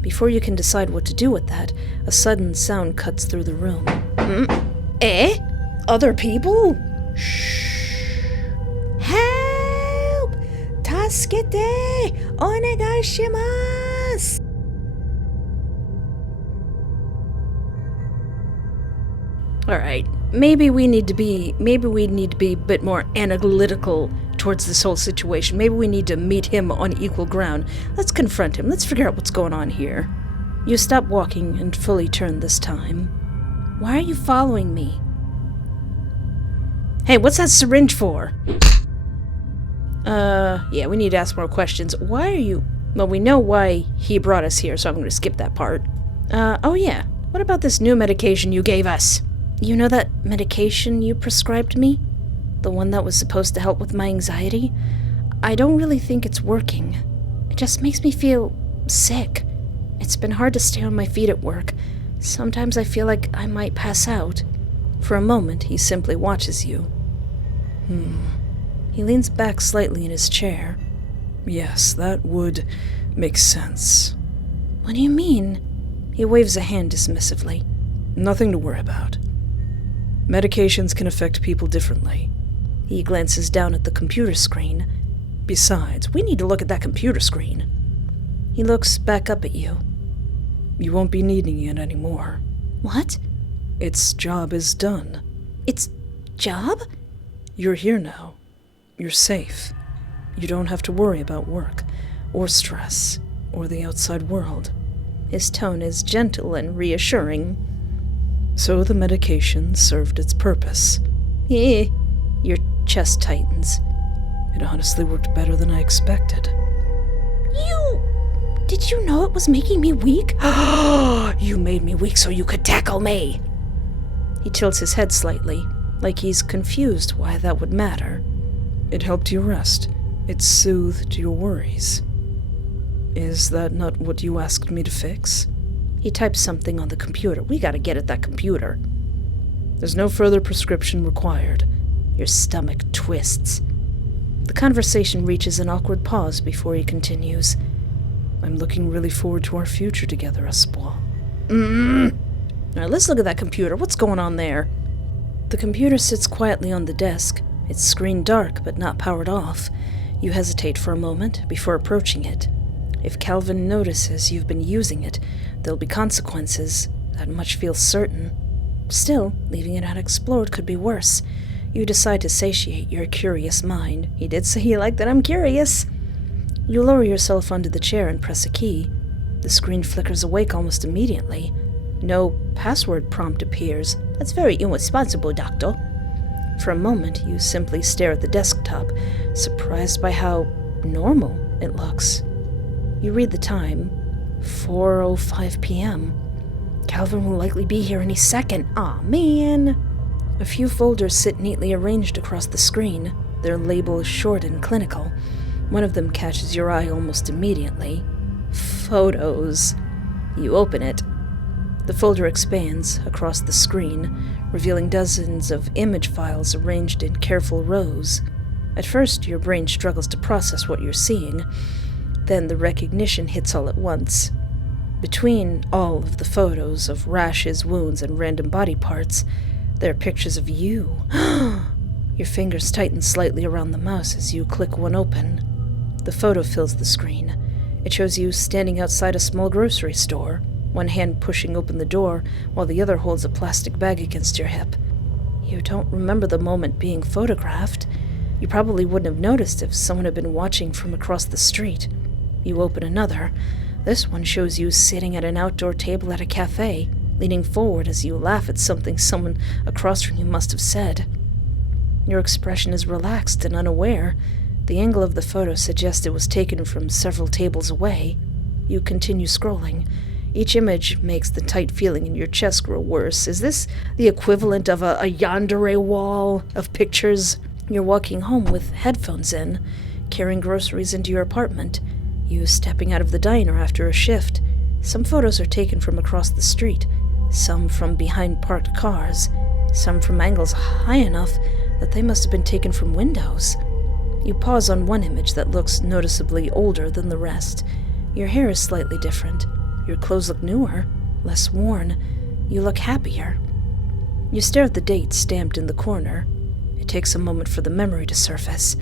Before you can decide what to do with that, a sudden sound cuts through the room. Eh? Other people? Shh. Help! Tasukete! Onegaishimasu! Alright, maybe we need to be a bit more analytical towards this whole situation. Maybe we need to meet him on equal ground. Let's confront him. Let's figure out what's going on here. You stop walking and fully turn this time. Why are you following me? Hey, what's that syringe for? Yeah, we need to ask more questions. Why are you... Well, we know why he brought us here, so I'm going to skip that part. Oh yeah. What about this new medication you gave us? You know that medication you prescribed me? The one that was supposed to help with my anxiety? I don't really think it's working. It just makes me feel sick. It's been hard to stay on my feet at work. Sometimes I feel like I might pass out. For a moment, he simply watches you. He leans back slightly in his chair. Yes, that would make sense. What do you mean? He waves a hand dismissively. Nothing to worry about. Medications can affect people differently. He glances down at the computer screen. Besides, we need to look at that computer screen. He looks back up at you. You won't be needing it anymore. What? Its job is done. Its job? You're here now. You're safe. You don't have to worry about work, or stress, or the outside world. His tone is gentle and reassuring. So the medication served its purpose. Your chest tightens. It honestly worked better than I expected. Did you know it was making me weak? You made me weak so you could tackle me! He tilts his head slightly, like he's confused why that would matter. It helped you rest. It soothed your worries. Is that not what you asked me to fix? He types something on the computer. We gotta get at that computer. There's no further prescription required. Your stomach twists. The conversation reaches an awkward pause before he continues. I'm looking really forward to our future together, Espoir. Now let's look at that computer. What's going on there? The computer sits quietly on the desk, its screen dark but not powered off. You hesitate for a moment before approaching it. If Calvin notices you've been using it, there'll be consequences. That much feels certain. Still, leaving it unexplored could be worse. You decide to satiate your curious mind. He did say he liked that I'm curious. You lower yourself onto the chair and press a key. The screen flickers awake almost immediately. No password prompt appears. That's very irresponsible, Doctor. For a moment, you simply stare at the desktop, surprised by how normal it looks. You read the time. 4:05 p.m. Calvin will likely be here any second. Aw, man. A few folders sit neatly arranged across the screen. Their labels short and clinical. One of them catches your eye almost immediately. Photos. You open it. The folder expands across the screen, revealing dozens of image files arranged in careful rows. At first, your brain struggles to process what you're seeing. Then the recognition hits all at once. Between all of the photos of rashes, wounds, and random body parts, there are pictures of you. Your fingers tighten slightly around the mouse as you click one open. The photo fills the screen. It shows you standing outside a small grocery store, one hand pushing open the door while the other holds a plastic bag against your hip. You don't remember the moment being photographed. You probably wouldn't have noticed if someone had been watching from across the street. You open another. This one shows you sitting at an outdoor table at a cafe, leaning forward as you laugh at something someone across from you must have said. Your expression is relaxed and unaware. The angle of the photo suggests it was taken from several tables away. You continue scrolling. Each image makes the tight feeling in your chest grow worse. Is this the equivalent of a Yandere wall of pictures? You're walking home with headphones in, carrying groceries into your apartment. You stepping out of the diner after a shift. Some photos are taken from across the street, some from behind parked cars, some from angles high enough that they must have been taken from windows. You pause on one image that looks noticeably older than the rest. Your hair is slightly different. Your clothes look newer, less worn. You look happier. You stare at the date stamped in the corner. It takes a moment for the memory to surface.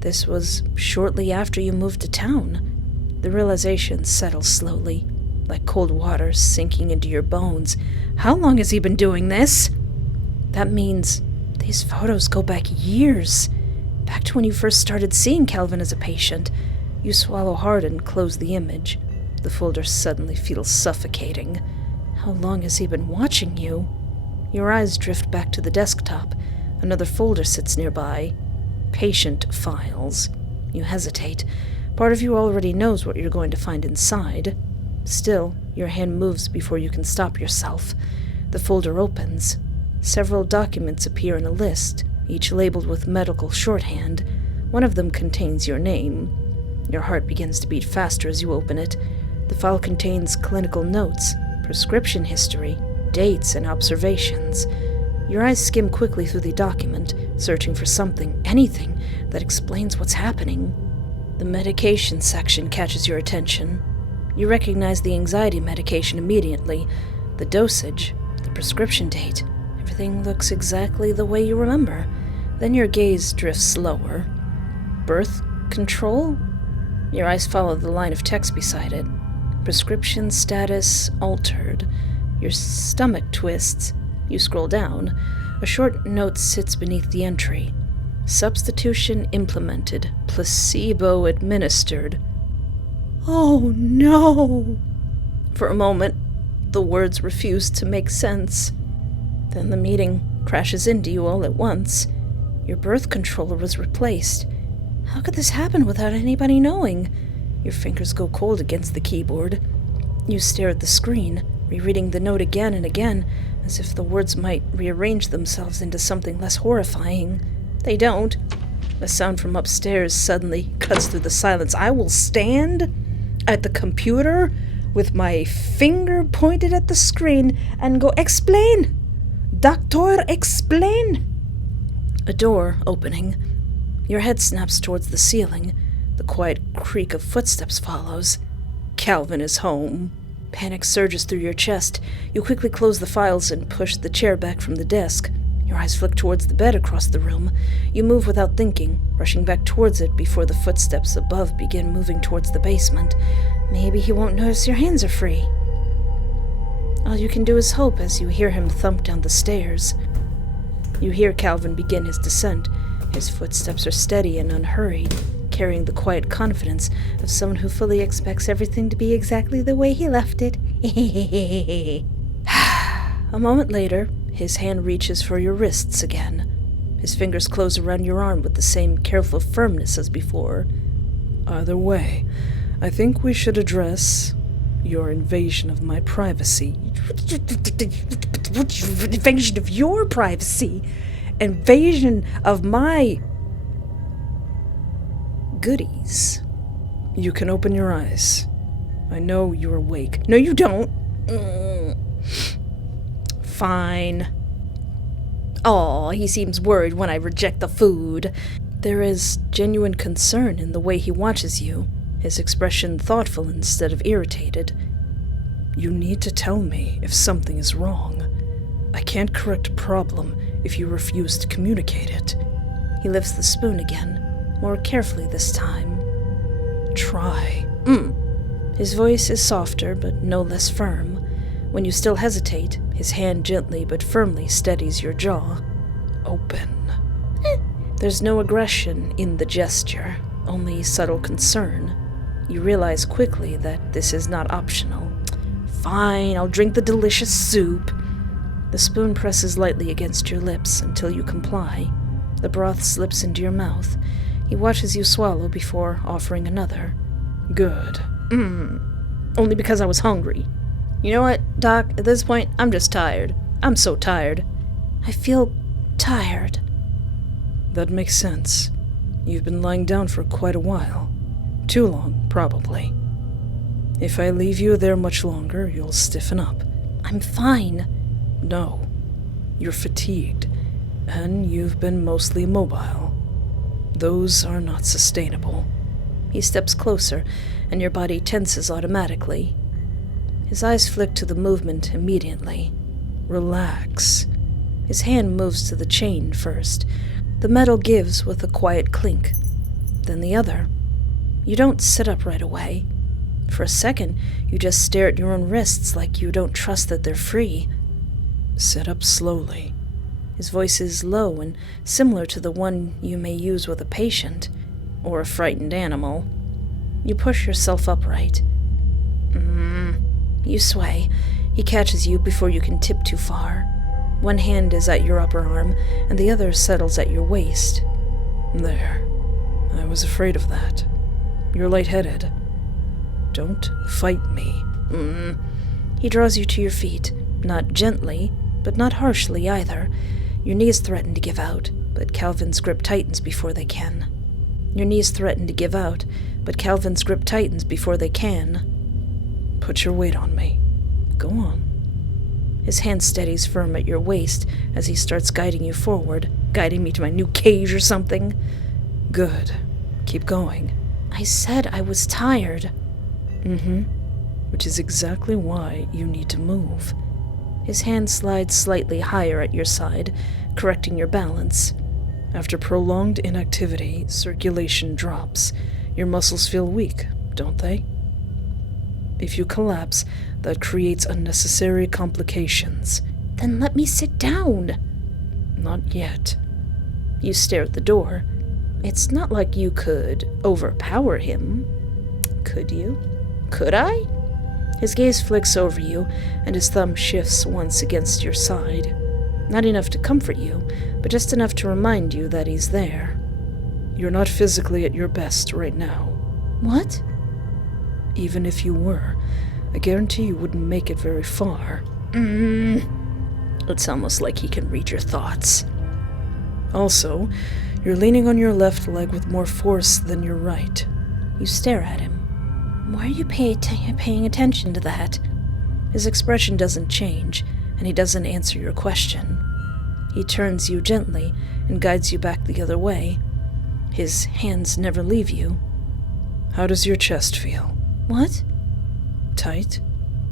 This was shortly after you moved to town. The realization settles slowly, like cold water sinking into your bones. How long has he been doing this? That means these photos go back years. Back to when you first started seeing Calvin as a patient. You swallow hard and close the image. The folder suddenly feels suffocating. How long has he been watching you? Your eyes drift back to the desktop. Another folder sits nearby. Patient files. You hesitate. Part of you already knows what you're going to find inside. Still, your hand moves before you can stop yourself. The folder opens. Several documents appear in a list, each labeled with medical shorthand. One of them contains your name. Your heart begins to beat faster as you open it. The file contains clinical notes, prescription history, dates, and observations. Your eyes skim quickly through the document, searching for something, anything, that explains what's happening. The medication section catches your attention. You recognize the anxiety medication immediately. The dosage, the prescription date, everything looks exactly the way you remember. Then your gaze drifts slower. Birth control? Your eyes follow the line of text beside it. Prescription status altered. Your stomach twists. You scroll down. A short note sits beneath the entry. Substitution implemented. Placebo administered. Oh no! For a moment, the words refuse to make sense. Then the meeting crashes into you all at once. Your birth controller was replaced. How could this happen without anybody knowing? Your fingers go cold against the keyboard. You stare at the screen, rereading the note again and again, as if the words might rearrange themselves into something less horrifying. They don't. A sound from upstairs suddenly cuts through the silence. I will stand at the computer with my finger pointed at the screen and go, "Explain! Doctor, explain!" A door opening. Your head snaps towards the ceiling. The quiet creak of footsteps follows. Calvin is home. Panic surges through your chest. You quickly close the files and push the chair back from the desk. Your eyes flick towards the bed across the room. You move without thinking, rushing back towards it before the footsteps above begin moving towards the basement. Maybe he won't notice your hands are free. All you can do is hope as you hear him thump down the stairs. You hear Calvin begin his descent. His footsteps are steady and unhurried, carrying the quiet confidence of someone who fully expects everything to be exactly the way he left it. A moment later, his hand reaches for your wrists again. His fingers close around your arm with the same careful firmness as before. Either way, I think we should address your invasion of my privacy. Invasion of your privacy? Invasion of my goodies. You can open your eyes. I know you're awake. No, you don't. Fine. Aw, he seems worried when I reject the food. There is genuine concern in the way he watches you, his expression thoughtful instead of irritated. You need to tell me if something is wrong. I can't correct a problem if you refuse to communicate it. He lifts the spoon again, more carefully this time. Try. His voice is softer, but no less firm. When you still hesitate, his hand gently but firmly steadies your jaw. Open. There's no aggression in the gesture, only subtle concern. You realize quickly that this is not optional. Fine, I'll drink the delicious soup. The spoon presses lightly against your lips until you comply. The broth slips into your mouth. He watches you swallow before offering another. Good. Only because I was hungry. You know what, Doc? At this point, I'm just tired. I'm so tired. I feel tired. That makes sense. You've been lying down for quite a while. Too long, probably. If I leave you there much longer, you'll stiffen up. I'm fine. No. You're fatigued, and you've been mostly immobile. Those are not sustainable. He steps closer, and your body tenses automatically. His eyes flick to the movement immediately. Relax. His hand moves to the chain first. The metal gives with a quiet clink. Then the other. You don't sit up right away. For a second, you just stare at your own wrists like you don't trust that they're free. Sit up slowly. His voice is low and similar to the one you may use with a patient or a frightened animal. You push yourself upright. You sway. He catches you before you can tip too far. One hand is at your upper arm, and the other settles at your waist. There. I was afraid of that. You're lightheaded. Don't fight me. He draws you to your feet, not gently, but not harshly either. Your knees threaten to give out, but Calvin's grip tightens before they can. Your knees threaten to give out, but Calvin's grip tightens before they can. Put your weight on me. Go on. His hand steadies firm at your waist as he starts guiding you forward, guiding me to my new cage or something. Good. Keep going. I said I was tired. Which is exactly why you need to move. His hand slides slightly higher at your side, correcting your balance. After prolonged inactivity, circulation drops. Your muscles feel weak, don't they? If you collapse, that creates unnecessary complications. Then let me sit down. Not yet. You stare at the door. It's not like you could overpower him. Could you? Could I? His gaze flicks over you, and his thumb shifts once against your side. Not enough to comfort you, but just enough to remind you that he's there. You're not physically at your best right now. What? Even if you were, I guarantee you wouldn't make it very far. It's almost like he can read your thoughts. Also, you're leaning on your left leg with more force than your right. You stare at him. Why are you paying attention to that? His expression doesn't change, and he doesn't answer your question. He turns you gently and guides you back the other way. His hands never leave you. How does your chest feel? What? Tight?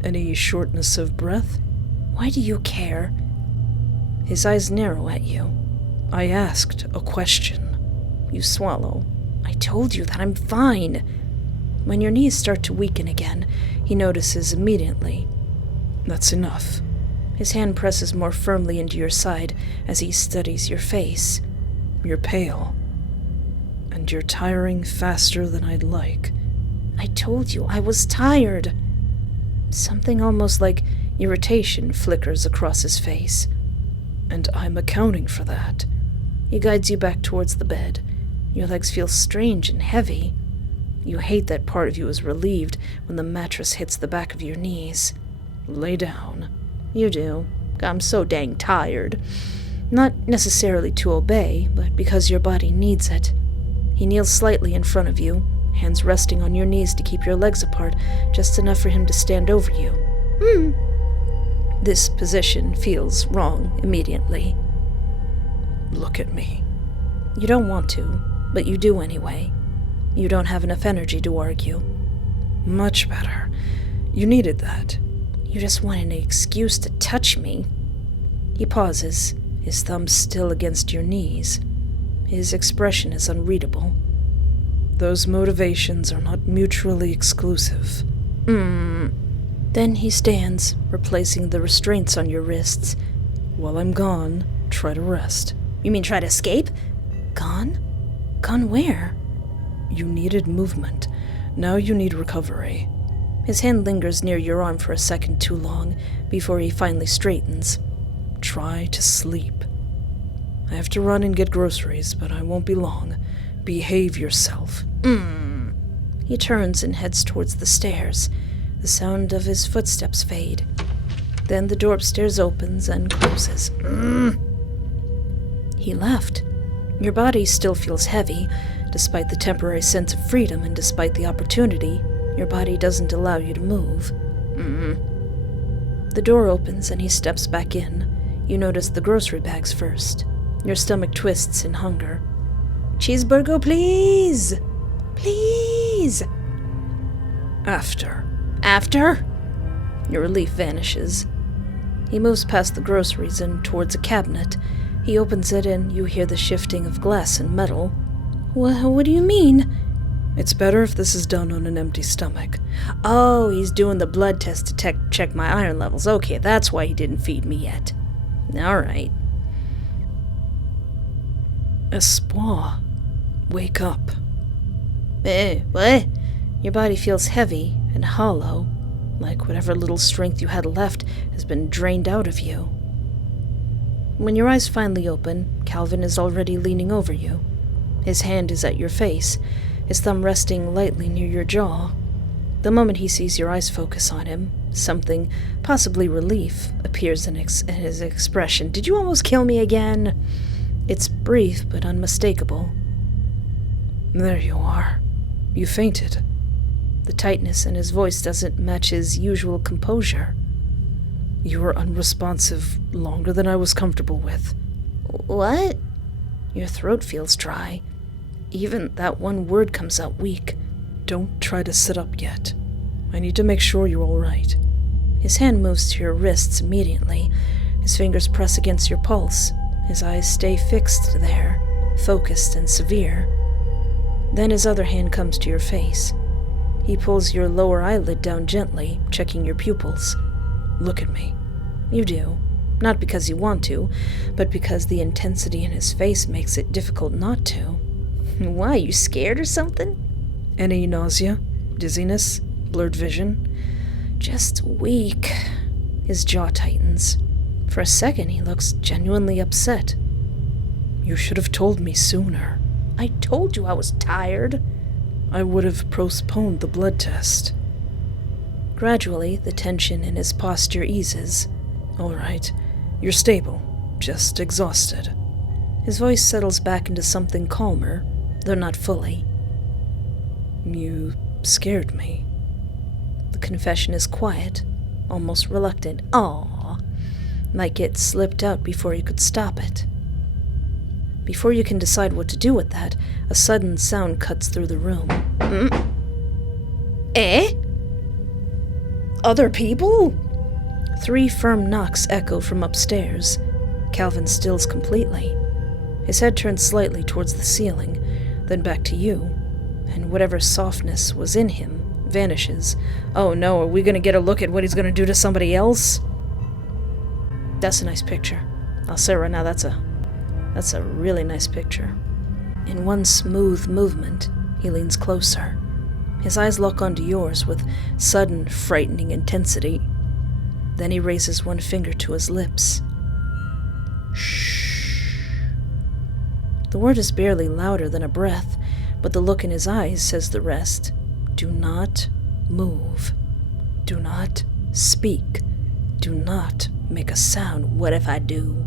Any shortness of breath? Why do you care? His eyes narrow at you. I asked a question. You swallow. I told you that I'm fine. When your knees start to weaken again, he notices immediately. That's enough. His hand presses more firmly into your side as he studies your face. You're pale. And you're tiring faster than I'd like. I told you I was tired. Something almost like irritation flickers across his face. And I'm accounting for that. He guides you back towards the bed. Your legs feel strange and heavy. You hate that part of you is relieved when the mattress hits the back of your knees. Lay down. You do. I'm so dang tired. Not necessarily to obey, but because your body needs it. He kneels slightly in front of you, hands resting on your knees to keep your legs apart, just enough for him to stand over you. This position feels wrong immediately. Look at me. You don't want to, but you do anyway. You don't have enough energy to argue. Much better. You needed that. You just wanted an excuse to touch me. He pauses, his thumb still against your knees. His expression is unreadable. Those motivations are not mutually exclusive. Then he stands, replacing the restraints on your wrists. While I'm gone, try to rest. You mean try to escape? Gone? Gone where? You needed movement. Now you need recovery. His hand lingers near your arm for a second too long, before he finally straightens. Try to sleep. I have to run and get groceries, but I won't be long. Behave yourself. He turns and heads towards the stairs. The sound of his footsteps fade. Then the door upstairs opens and closes. He left. Your body still feels heavy, despite the temporary sense of freedom and despite the opportunity. Your body doesn't allow you to move. The door opens and he steps back in. You notice the grocery bags first. Your stomach twists in hunger. Cheeseburger, please! Please! After. After? Your relief vanishes. He moves past the groceries and towards a cabinet. He opens it and you hear the shifting of glass and metal. What do you mean? It's better if this is done on an empty stomach. Oh, he's doing the blood test to check my iron levels. Okay, that's why he didn't feed me yet. Alright. Espoir, wake up. What? Your body feels heavy and hollow, like whatever little strength you had left has been drained out of you. When your eyes finally open, Calvin is already leaning over you. His hand is at your face, his thumb resting lightly near your jaw. The moment he sees your eyes focus on him, something, possibly relief, appears in his expression. Did you almost kill me again? It's brief but unmistakable. There you are. You fainted. The tightness in his voice doesn't match his usual composure. You were unresponsive longer than I was comfortable with. What? Your throat feels dry. Even that one word comes out weak. Don't try to sit up yet. I need to make sure you're all right. His hand moves to your wrists immediately. His fingers press against your pulse. His eyes stay fixed there, focused and severe. Then his other hand comes to your face. He pulls your lower eyelid down gently, checking your pupils. Look at me. You do. Not because you want to, but because the intensity in his face makes it difficult not to. Why, you scared or something? Any nausea? Dizziness? Blurred vision? Just weak. His jaw tightens. For a second, he looks genuinely upset. You should have told me sooner. I told you I was tired. I would have postponed the blood test. Gradually, the tension in his posture eases. All right. You're stable. Just exhausted. His voice settles back into something calmer, though not fully. You scared me. The confession is quiet, almost reluctant. Aww. Like it slipped out before you could stop it. Before you can decide what to do with that, a sudden sound cuts through the room. Eh? Other people? 3 firm knocks echo from upstairs. Calvin stills completely. His head turns slightly towards the ceiling, then back to you, and whatever softness was in him vanishes. Oh no, are we gonna get a look at what he's gonna do to somebody else? That's a nice picture. I'll say right now, that's a really nice picture. In one smooth movement, he leans closer. His eyes lock onto yours with sudden, frightening intensity. Then he raises one finger to his lips. Shh. The word is barely louder than a breath, but the look in his eyes says the rest. Do not move. Do not speak. Do not make a sound. What if I do?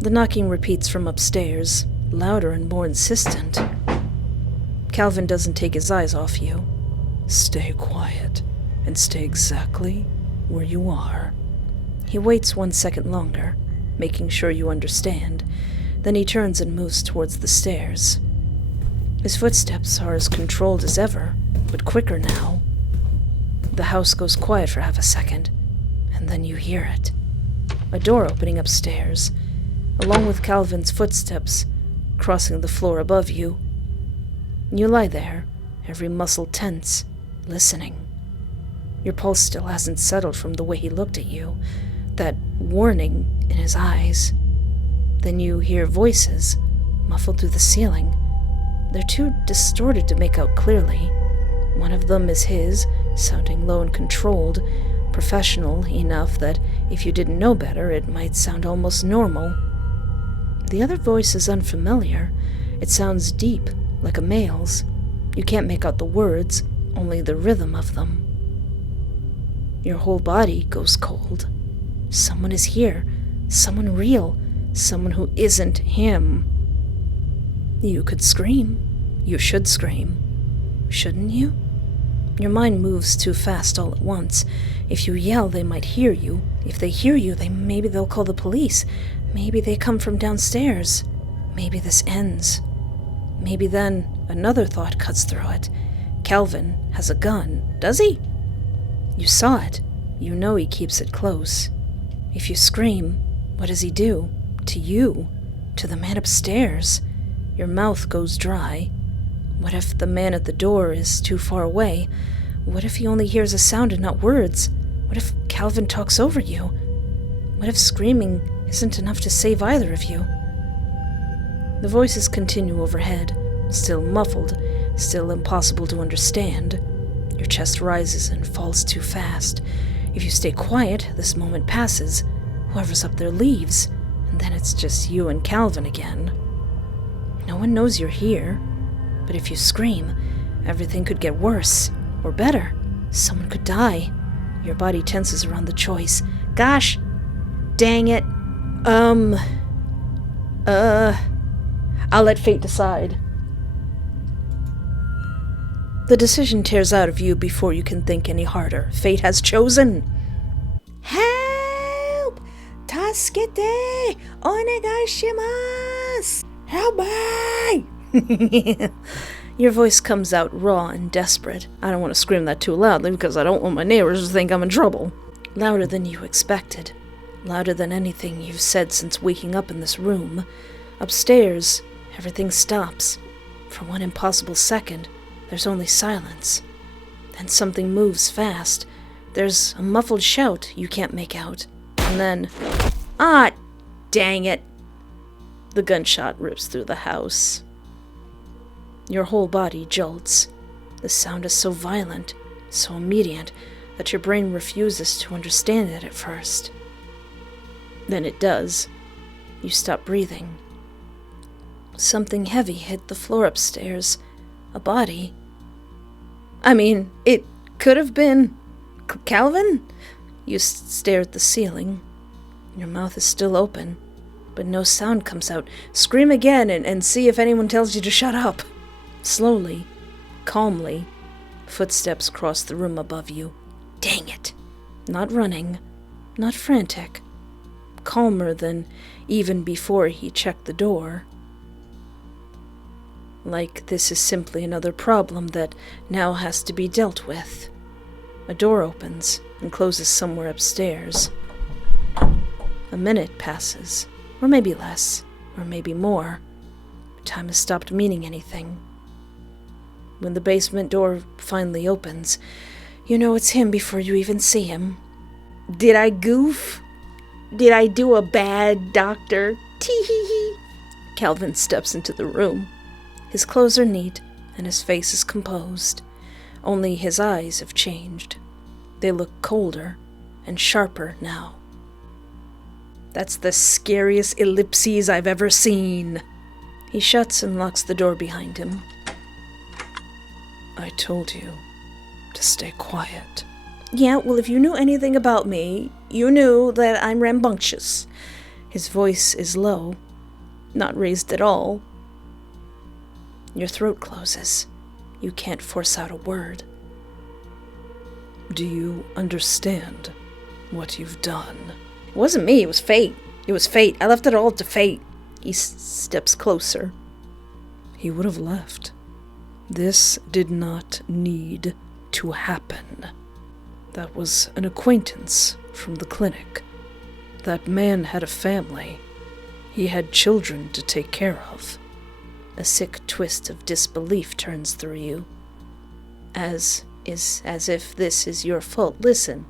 The knocking repeats from upstairs, louder and more insistent. Calvin doesn't take his eyes off you. Stay quiet, and stay exactly where you are. He waits 1 second longer, making sure you understand. Then he turns and moves towards the stairs. His footsteps are as controlled as ever, but quicker now. The house goes quiet for half a second, and then you hear it. A door opening upstairs, along with Calvin's footsteps, crossing the floor above you. You lie there, every muscle tense, listening. Your pulse still hasn't settled from the way he looked at you, that warning in his eyes. Then you hear voices, muffled through the ceiling. They're too distorted to make out clearly. One of them is his, sounding low and controlled, professional enough that if you didn't know better, it might sound almost normal. The other voice is unfamiliar. It sounds deep, like a male's. You can't make out the words, only the rhythm of them. Your whole body goes cold. Someone is here. Someone real. Someone who isn't him. You could scream. You should scream. Shouldn't you? Your mind moves too fast all at once. If you yell, they might hear you. If they hear you, maybe they'll call the police. Maybe they come from downstairs. Maybe this ends. Maybe then another thought cuts through it. Calvin has a gun. Does he? You saw it. You know he keeps it close. If you scream, what does he do? To you? To the man upstairs? Your mouth goes dry. What if the man at the door is too far away? What if he only hears a sound and not words? What if Calvin talks over you? What if screaming isn't enough to save either of you? The voices continue overhead, still muffled, still impossible to understand. Your chest rises and falls too fast. If you stay quiet, this moment passes. Whoever's up there leaves, and then it's just you and Calvin again. No one knows you're here, but if you scream, everything could get worse, or better. Someone could die. Your body tenses around the choice. Gosh, dang it. I'll let fate decide. The decision tears out of you before you can think any harder. Fate has chosen. Help! Tasukete! Onegaishimasu! Help me! Your voice comes out raw and desperate. I don't want to scream that too loudly because I don't want my neighbors to think I'm in trouble. Louder than you expected. Louder than anything you've said since waking up in this room. Upstairs, everything stops. For one impossible second, there's only silence. Then something moves fast. There's a muffled shout you can't make out. And then, ah, dang it. The gunshot rips through the house. Your whole body jolts. The sound is so violent, so immediate, that your brain refuses to understand it at first. Then it does. You stop breathing. Something heavy hit the floor upstairs. A body. I mean, it could have been Calvin? You stare at the ceiling. Your mouth is still open, but no sound comes out. Scream again and see if anyone tells you to shut up. Slowly, calmly, footsteps cross the room above you. Dang it. Not running, not frantic. Calmer than even before he checked the door. Like this is simply another problem that now has to be dealt with. A door opens and closes somewhere upstairs. A minute passes, or maybe less, or maybe more. Time has stopped meaning anything. When the basement door finally opens, you know it's him before you even see him. Did I goof? Did I do a bad doctor? Tee-hee-hee. Calvin steps into the room. His clothes are neat, and his face is composed. Only his eyes have changed. They look colder and sharper now. That's the scariest ellipses I've ever seen. He shuts and locks the door behind him. I told you to stay quiet. Yeah, well, if you knew anything about me, you knew that I'm rambunctious. His voice is low, not raised at all. Your throat closes. You can't force out a word. Do you understand what you've done? It wasn't me, it was fate. It was fate. I left it all to fate. He steps closer. He would have left. This did not need to happen. That was an acquaintance from the clinic. That man had a family. He had children to take care of. A sick twist of disbelief turns through you. As if this is your fault. Listen.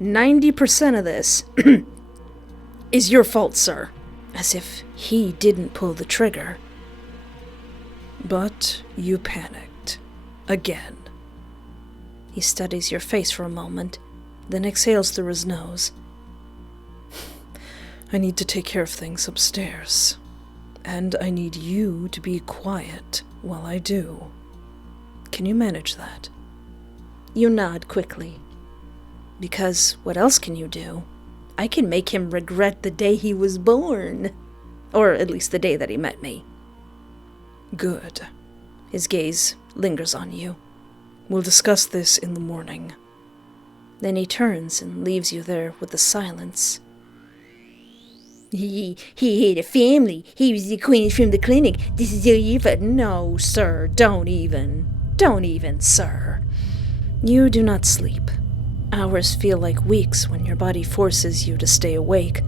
90% of this is your fault, sir. As if he didn't pull the trigger. But you panicked. Again. He studies your face for a moment, then exhales through his nose. I need to take care of things upstairs. And I need you to be quiet while I do. Can you manage that? You nod quickly. Because what else can you do? I can make him regret the day he was born. Or at least the day that he met me. Good. His gaze lingers on you. We'll discuss this in the morning. Then he turns and leaves you there with the silence. He had a family. He was the queen from the clinic. This is your fault. No, sir, don't even, sir. You do not sleep. Hours feel like weeks when your body forces you to stay awake.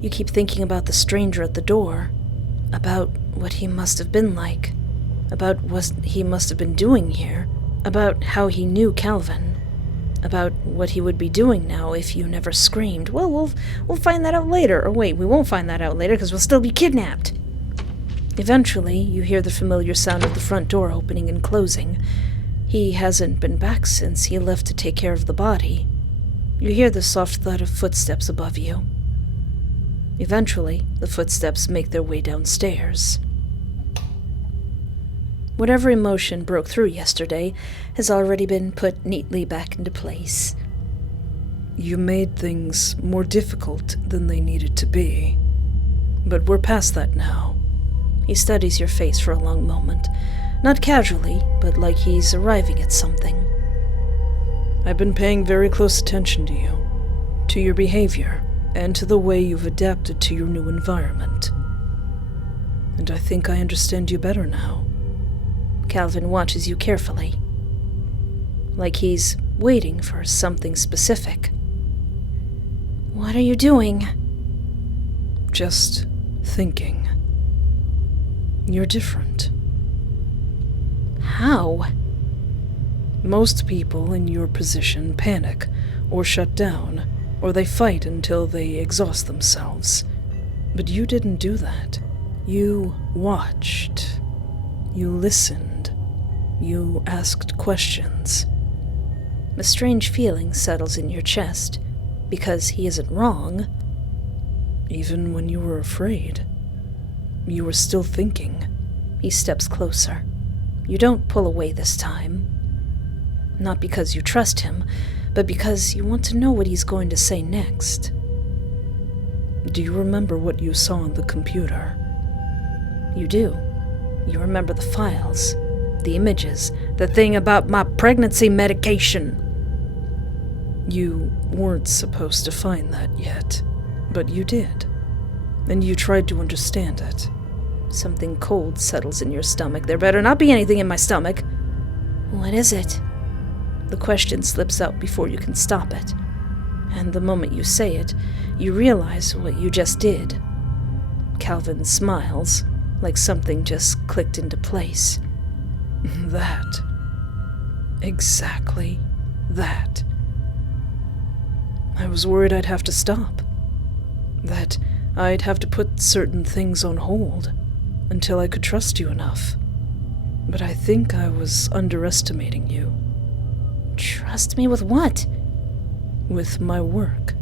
You keep thinking about the stranger at the door, about what he must have been like, about what he must have been doing here, about how he knew Calvin, about what he would be doing now if you never screamed. Well, we'll find that out later. Or wait, we won't find that out later because we'll still be kidnapped. Eventually, you hear the familiar sound of the front door opening and closing. He hasn't been back since he left to take care of the body. You hear the soft thud of footsteps above you. Eventually, the footsteps make their way downstairs. Whatever emotion broke through yesterday has already been put neatly back into place. You made things more difficult than they needed to be. But we're past that now. He studies your face for a long moment, not casually, but like he's arriving at something. I've been paying very close attention to you, to your behavior, and to the way you've adapted to your new environment. And I think I understand you better now. Calvin watches you carefully, like he's waiting for something specific. What are you doing? Just thinking. You're different. How? Most people in your position panic, or shut down, or they fight until they exhaust themselves. But you didn't do that. You watched. You listened. You asked questions. A strange feeling settles in your chest, because he isn't wrong. Even when you were afraid, you were still thinking. He steps closer. You don't pull away this time. Not because you trust him, but because you want to know what he's going to say next. Do you remember what you saw on the computer? You do. You remember the files, the images, the thing about my pregnancy medication. You weren't supposed to find that yet, but you did. And you tried to understand it. Something cold settles in your stomach. There better not be anything in my stomach. What is it? The question slips out before you can stop it. And the moment you say it, you realize what you just did. Calvin smiles, like something just clicked into place. That. Exactly that. I was worried I'd have to stop. That I'd have to put certain things on hold until I could trust you enough. But I think I was underestimating you. Trust me with what? With my work.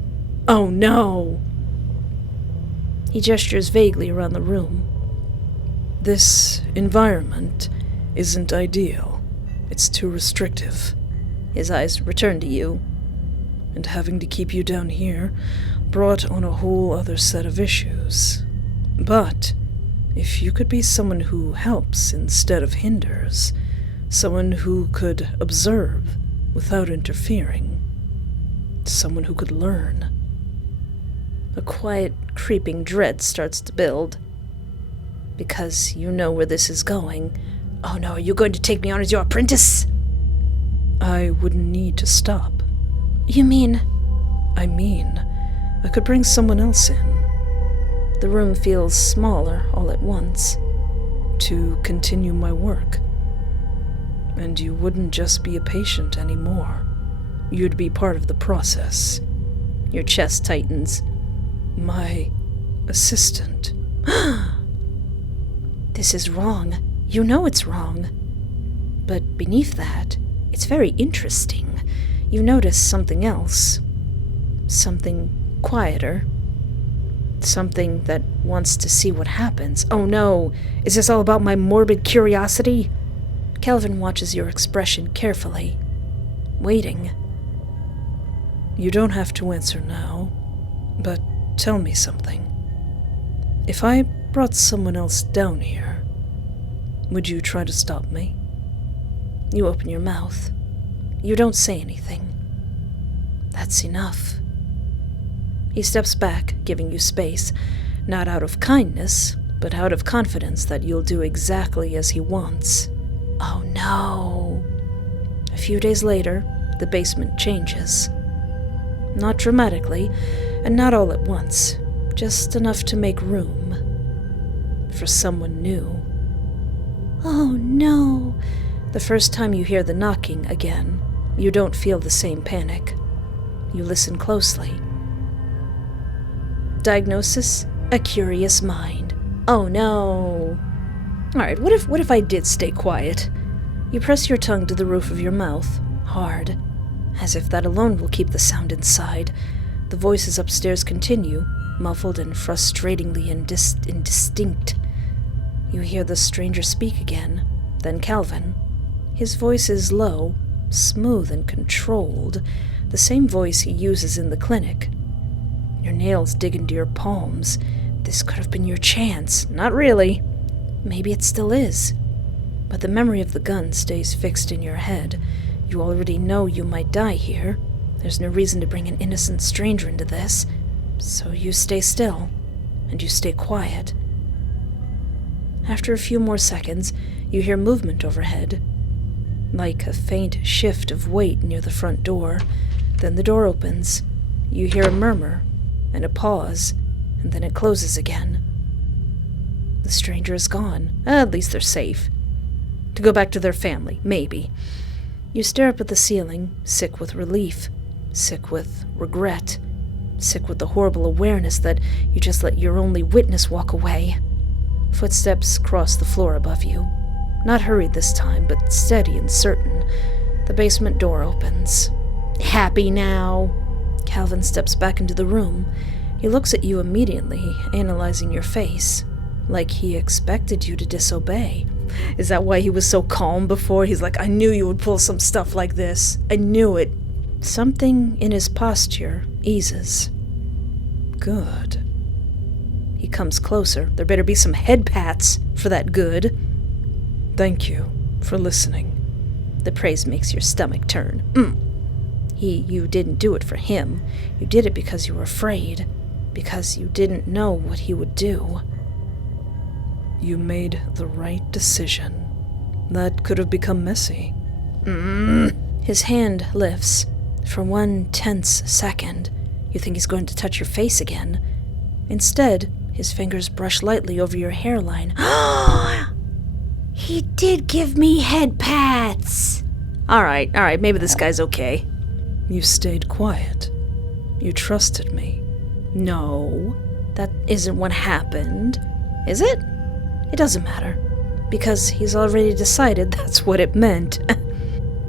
Oh no! He gestures vaguely around the room. This environment isn't ideal. It's too restrictive. His eyes return to you. And having to keep you down here brought on a whole other set of issues. But if you could be someone who helps instead of hinders, someone who could observe without interfering, someone who could learn. A quiet, creeping dread starts to build. Because you know where this is going. Oh no, are you going to take me on as your apprentice? I wouldn't need to stop. You mean? I mean, I could bring someone else in. The room feels smaller all at once. To continue my work. And you wouldn't just be a patient anymore. You'd be part of the process. Your chest tightens. My assistant. This is wrong. You know it's wrong. But beneath that, it's very interesting. You notice something else. Something quieter. Something that wants to see what happens. Oh no! Is this all about my morbid curiosity? Calvin watches your expression carefully. Waiting. You don't have to answer now, but tell me something. If I brought someone else down here, would you try to stop me? You open your mouth. You don't say anything. That's enough. He steps back, giving you space, not out of kindness, but out of confidence that you'll do exactly as he wants. Oh no. A few days later, the basement changes. Not dramatically, and not all at once, just enough to make room for someone new. Oh no! The first time you hear the knocking again, you don't feel the same panic. You listen closely. Diagnosis: a curious mind. Oh no! Alright, what if I did stay quiet? You press your tongue to the roof of your mouth, hard, as if that alone will keep the sound inside. The voices upstairs continue, muffled and frustratingly indistinct. You hear the stranger speak again, then Calvin. His voice is low, smooth and controlled, the same voice he uses in the clinic. Your nails dig into your palms. This could have been your chance. Not really. Maybe it still is. But the memory of the gun stays fixed in your head. You already know you might die here. There's no reason to bring an innocent stranger into this. So you stay still, and you stay quiet. After a few more seconds, you hear movement overhead, like a faint shift of weight near the front door. Then the door opens. You hear a murmur, and a pause, and then it closes again. The stranger is gone. At least they're safe. To go back to their family, maybe. You stare up at the ceiling, sick with relief, sick with regret, sick with the horrible awareness that you just let your only witness walk away. Footsteps cross the floor above you. Not hurried this time, but steady and certain. The basement door opens. Happy now? Calvin steps back into the room. He looks at you immediately, analyzing your face, like he expected you to disobey. Is that why he was so calm before? He's like, I knew you would pull some stuff like this. I knew it. Something in his posture eases. Good. He comes closer. There better be some head pats for that good. Thank you for listening. The praise makes your stomach turn. You didn't do it for him. You did it because you were afraid. Because you didn't know what he would do. You made the right decision. That could have become messy. His hand lifts. For one tense second, you think he's going to touch your face again. Instead, his fingers brush lightly over your hairline. He did give me head pats! Alright, maybe this guy's okay. You stayed quiet. You trusted me. No, that isn't what happened. Is it? It doesn't matter, because he's already decided that's what it meant.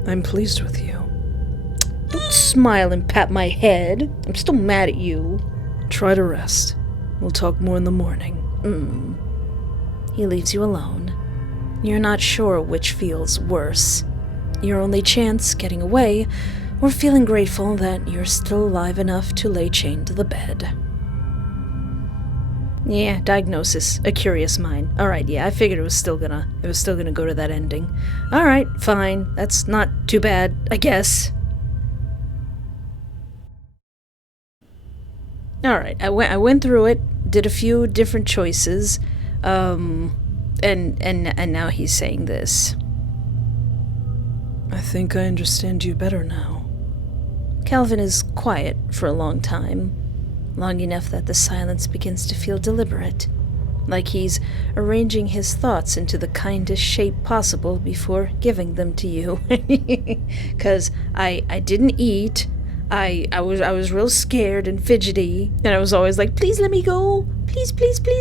I'm pleased with you. Don't smile and pat my head. I'm still mad at you. Try to rest. We'll talk more in the morning. He leaves you alone. You're not sure which feels worse. Your only chance getting away, or feeling grateful that you're still alive enough to lay chained to the bed. Yeah, diagnosis, a curious mind. Alright, yeah, I figured it was still gonna go to that ending. Alright, fine. That's not too bad, I guess. Alright, I went through it, did a few different choices, and now he's saying this. I think I understand you better now. Calvin is quiet for a long time. Long enough that the silence begins to feel deliberate, like he's arranging his thoughts into the kindest shape possible before giving them to you. 'Cause I didn't eat. I was real scared and fidgety, and I was always like, please let me go. Please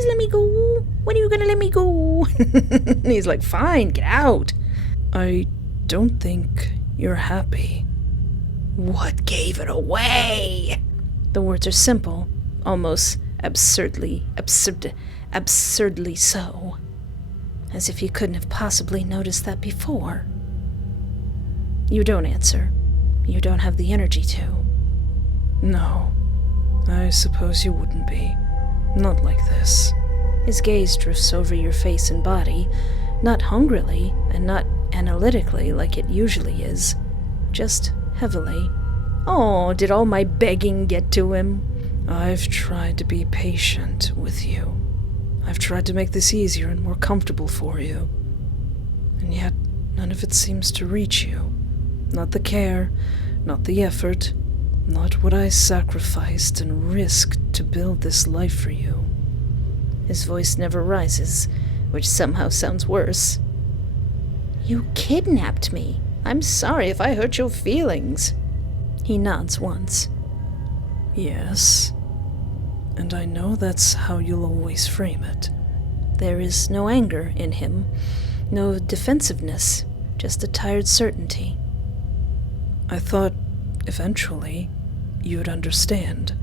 let me go. When are you gonna let me go? And he's like, fine, get out. I don't think you're happy. What gave it away? The words are simple, almost absurdly so. As if you couldn't have possibly noticed that before. You don't answer. You don't have the energy to. No, I suppose you wouldn't be. Not like this. His gaze drifts over your face and body, not hungrily and not analytically like it usually is, just heavily. Oh, did all my begging get to him? I've tried to be patient with you. I've tried to make this easier and more comfortable for you. And yet, none of it seems to reach you. Not the care, not the effort, not what I sacrificed and risked to build this life for you. His voice never rises, which somehow sounds worse. You kidnapped me. I'm sorry if I hurt your feelings. He nods once. Yes, and I know that's how you'll always frame it. There is no anger in him, no defensiveness, just a tired certainty. I thought, eventually, you'd understand.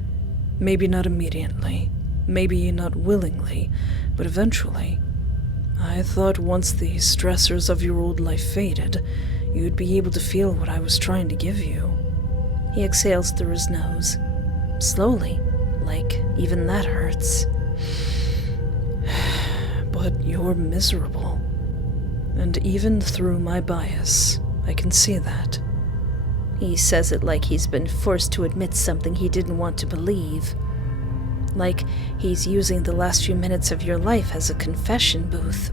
Maybe not immediately, maybe not willingly, but eventually. I thought once the stressors of your old life faded, you'd be able to feel what I was trying to give you. He exhales through his nose, slowly, like even that hurts. But you're miserable. And even through my bias, I can see that. He says it like he's been forced to admit something he didn't want to believe. Like he's using the last few minutes of your life as a confession booth.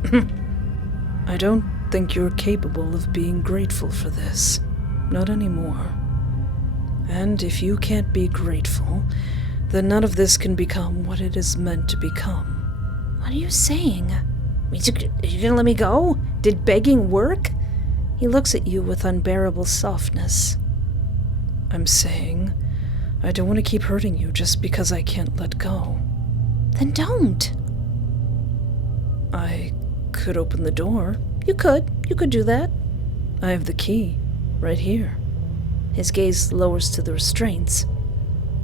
I don't think you're capable of being grateful for this. Not anymore. And if you can't be grateful, then none of this can become what it is meant to become. What are you saying? Are you gonna let me go? Did begging work? He looks at you with unbearable softness. I'm saying I don't want to keep hurting you just because I can't let go. Then don't. I could open the door. You could do that. I have the key, right here. His gaze lowers to the restraints.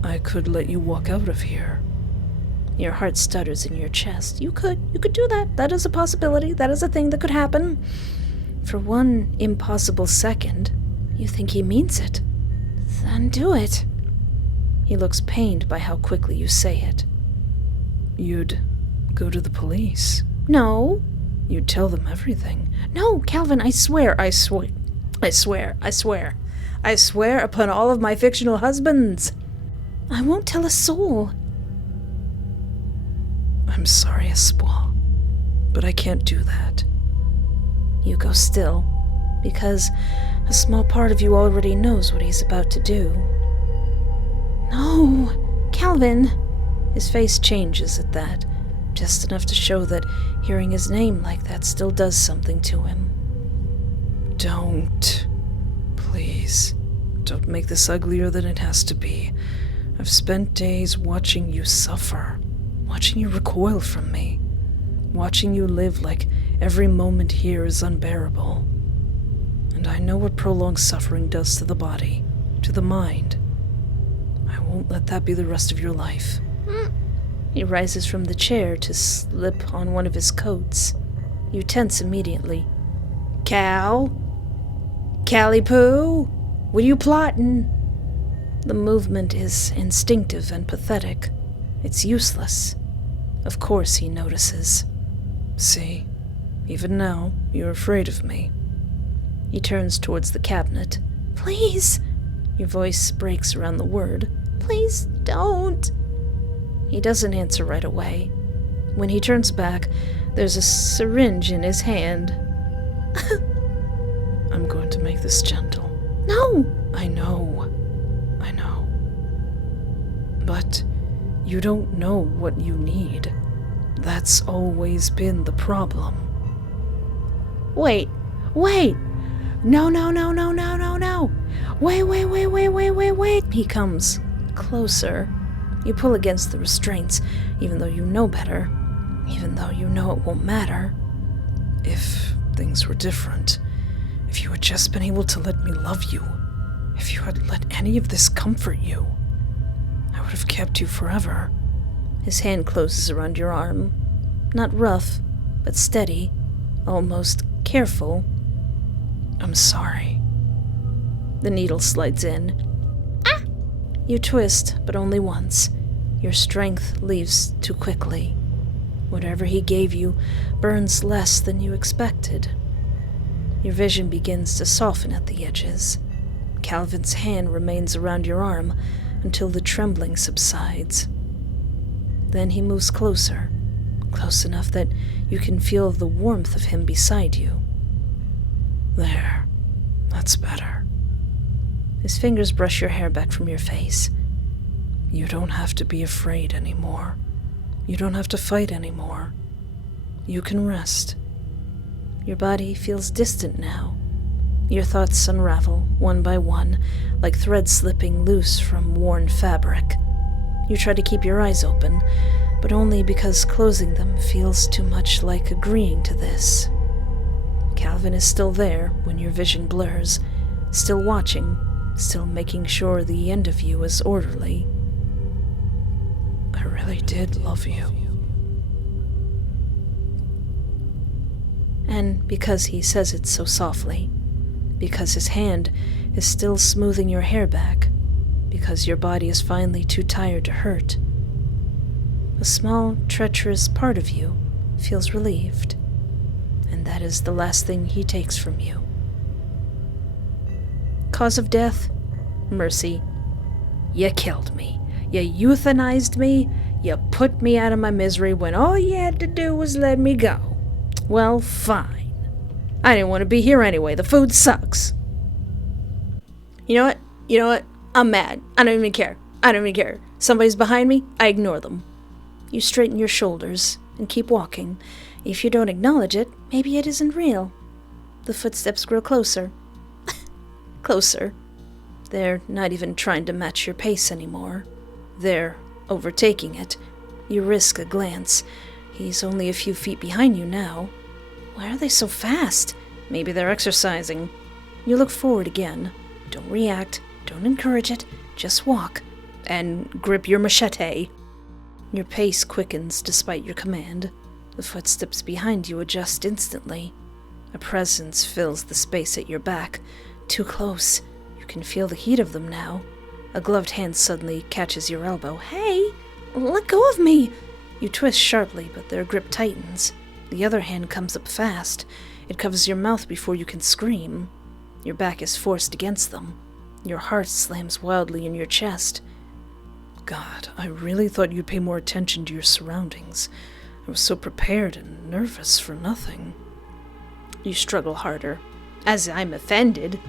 I could let you walk out of here. Your heart stutters in your chest. You could do that. That is a possibility. That is a thing that could happen. For one impossible second, you think he means it. Then do it. He looks pained by how quickly you say it. You'd go to the police. No. You'd tell them everything. No, Calvin, I swear upon all of my fictional husbands. I won't tell a soul. I'm sorry, Espoir, but I can't do that. You go still, because a small part of you already knows what he's about to do. No, Calvin. His face changes at that, just enough to show that hearing his name like that still does something to him. Don't. Please. Don't make this uglier than it has to be. I've spent days watching you suffer, watching you recoil from me, watching you live like every moment here is unbearable. And I know what prolonged suffering does to the body, to the mind. I won't let that be the rest of your life. He rises from the chair to slip on one of his coats. You tense immediately. Callie Poo, what are you plotting? The movement is instinctive and pathetic. It's useless. Of course he notices. See, even now, you're afraid of me. He turns towards the cabinet. Please! Your voice breaks around the word. Please don't! He doesn't answer right away. When he turns back, there's a syringe in his hand. I'm going to make this gentle. No! I know. But you don't know what you need. That's always been the problem. Wait. No. Wait. He comes closer. You pull against the restraints, even though you know better. Even though you know it won't matter. If things were different, if you had just been able to let me love you, if you had let any of this comfort you, I would have kept you forever. His hand closes around your arm. Not rough, but steady, almost careful. I'm sorry. The needle slides in. Ah! You twist, but only once. Your strength leaves too quickly. Whatever he gave you burns less than you expected. Your vision begins to soften at the edges. Calvin's hand remains around your arm until the trembling subsides. Then he moves closer, close enough that you can feel the warmth of him beside you. There. That's better. His fingers brush your hair back from your face. You don't have to be afraid anymore. You don't have to fight anymore. You can rest. Your body feels distant now. Your thoughts unravel, one by one, like threads slipping loose from worn fabric. You try to keep your eyes open, but only because closing them feels too much like agreeing to this. Calvin is still there when your vision blurs, still watching, still making sure the end of you is orderly. I really did love you. And because he says it so softly, because his hand is still smoothing your hair back, because your body is finally too tired to hurt, a small, treacherous part of you feels relieved, and that is the last thing he takes from you. Cause of death? Mercy. You killed me. You euthanized me. You put me out of my misery when all you had to do was let me go. Well, fine. I didn't want to be here anyway. The food sucks. You know what? You know what? I'm mad. I don't even care. I don't even care. Somebody's behind me, I ignore them. You straighten your shoulders and keep walking. If you don't acknowledge it, maybe it isn't real. The footsteps grow closer. Closer. They're not even trying to match your pace anymore. They're overtaking it. You risk a glance. He's only a few feet behind you now. Why are they so fast? Maybe they're exercising. You look forward again. Don't react. Don't encourage it. Just walk. And grip your machete. Your pace quickens despite your command. The footsteps behind you adjust instantly. A presence fills the space at your back. Too close. You can feel the heat of them now. A gloved hand suddenly catches your elbow. Hey! Let go of me! You twist sharply, but their grip tightens. The other hand comes up fast. It covers your mouth before you can scream. Your back is forced against them. Your heart slams wildly in your chest. God, I really thought you'd pay more attention to your surroundings. I was so prepared and nervous for nothing. You struggle harder. As I'm offended.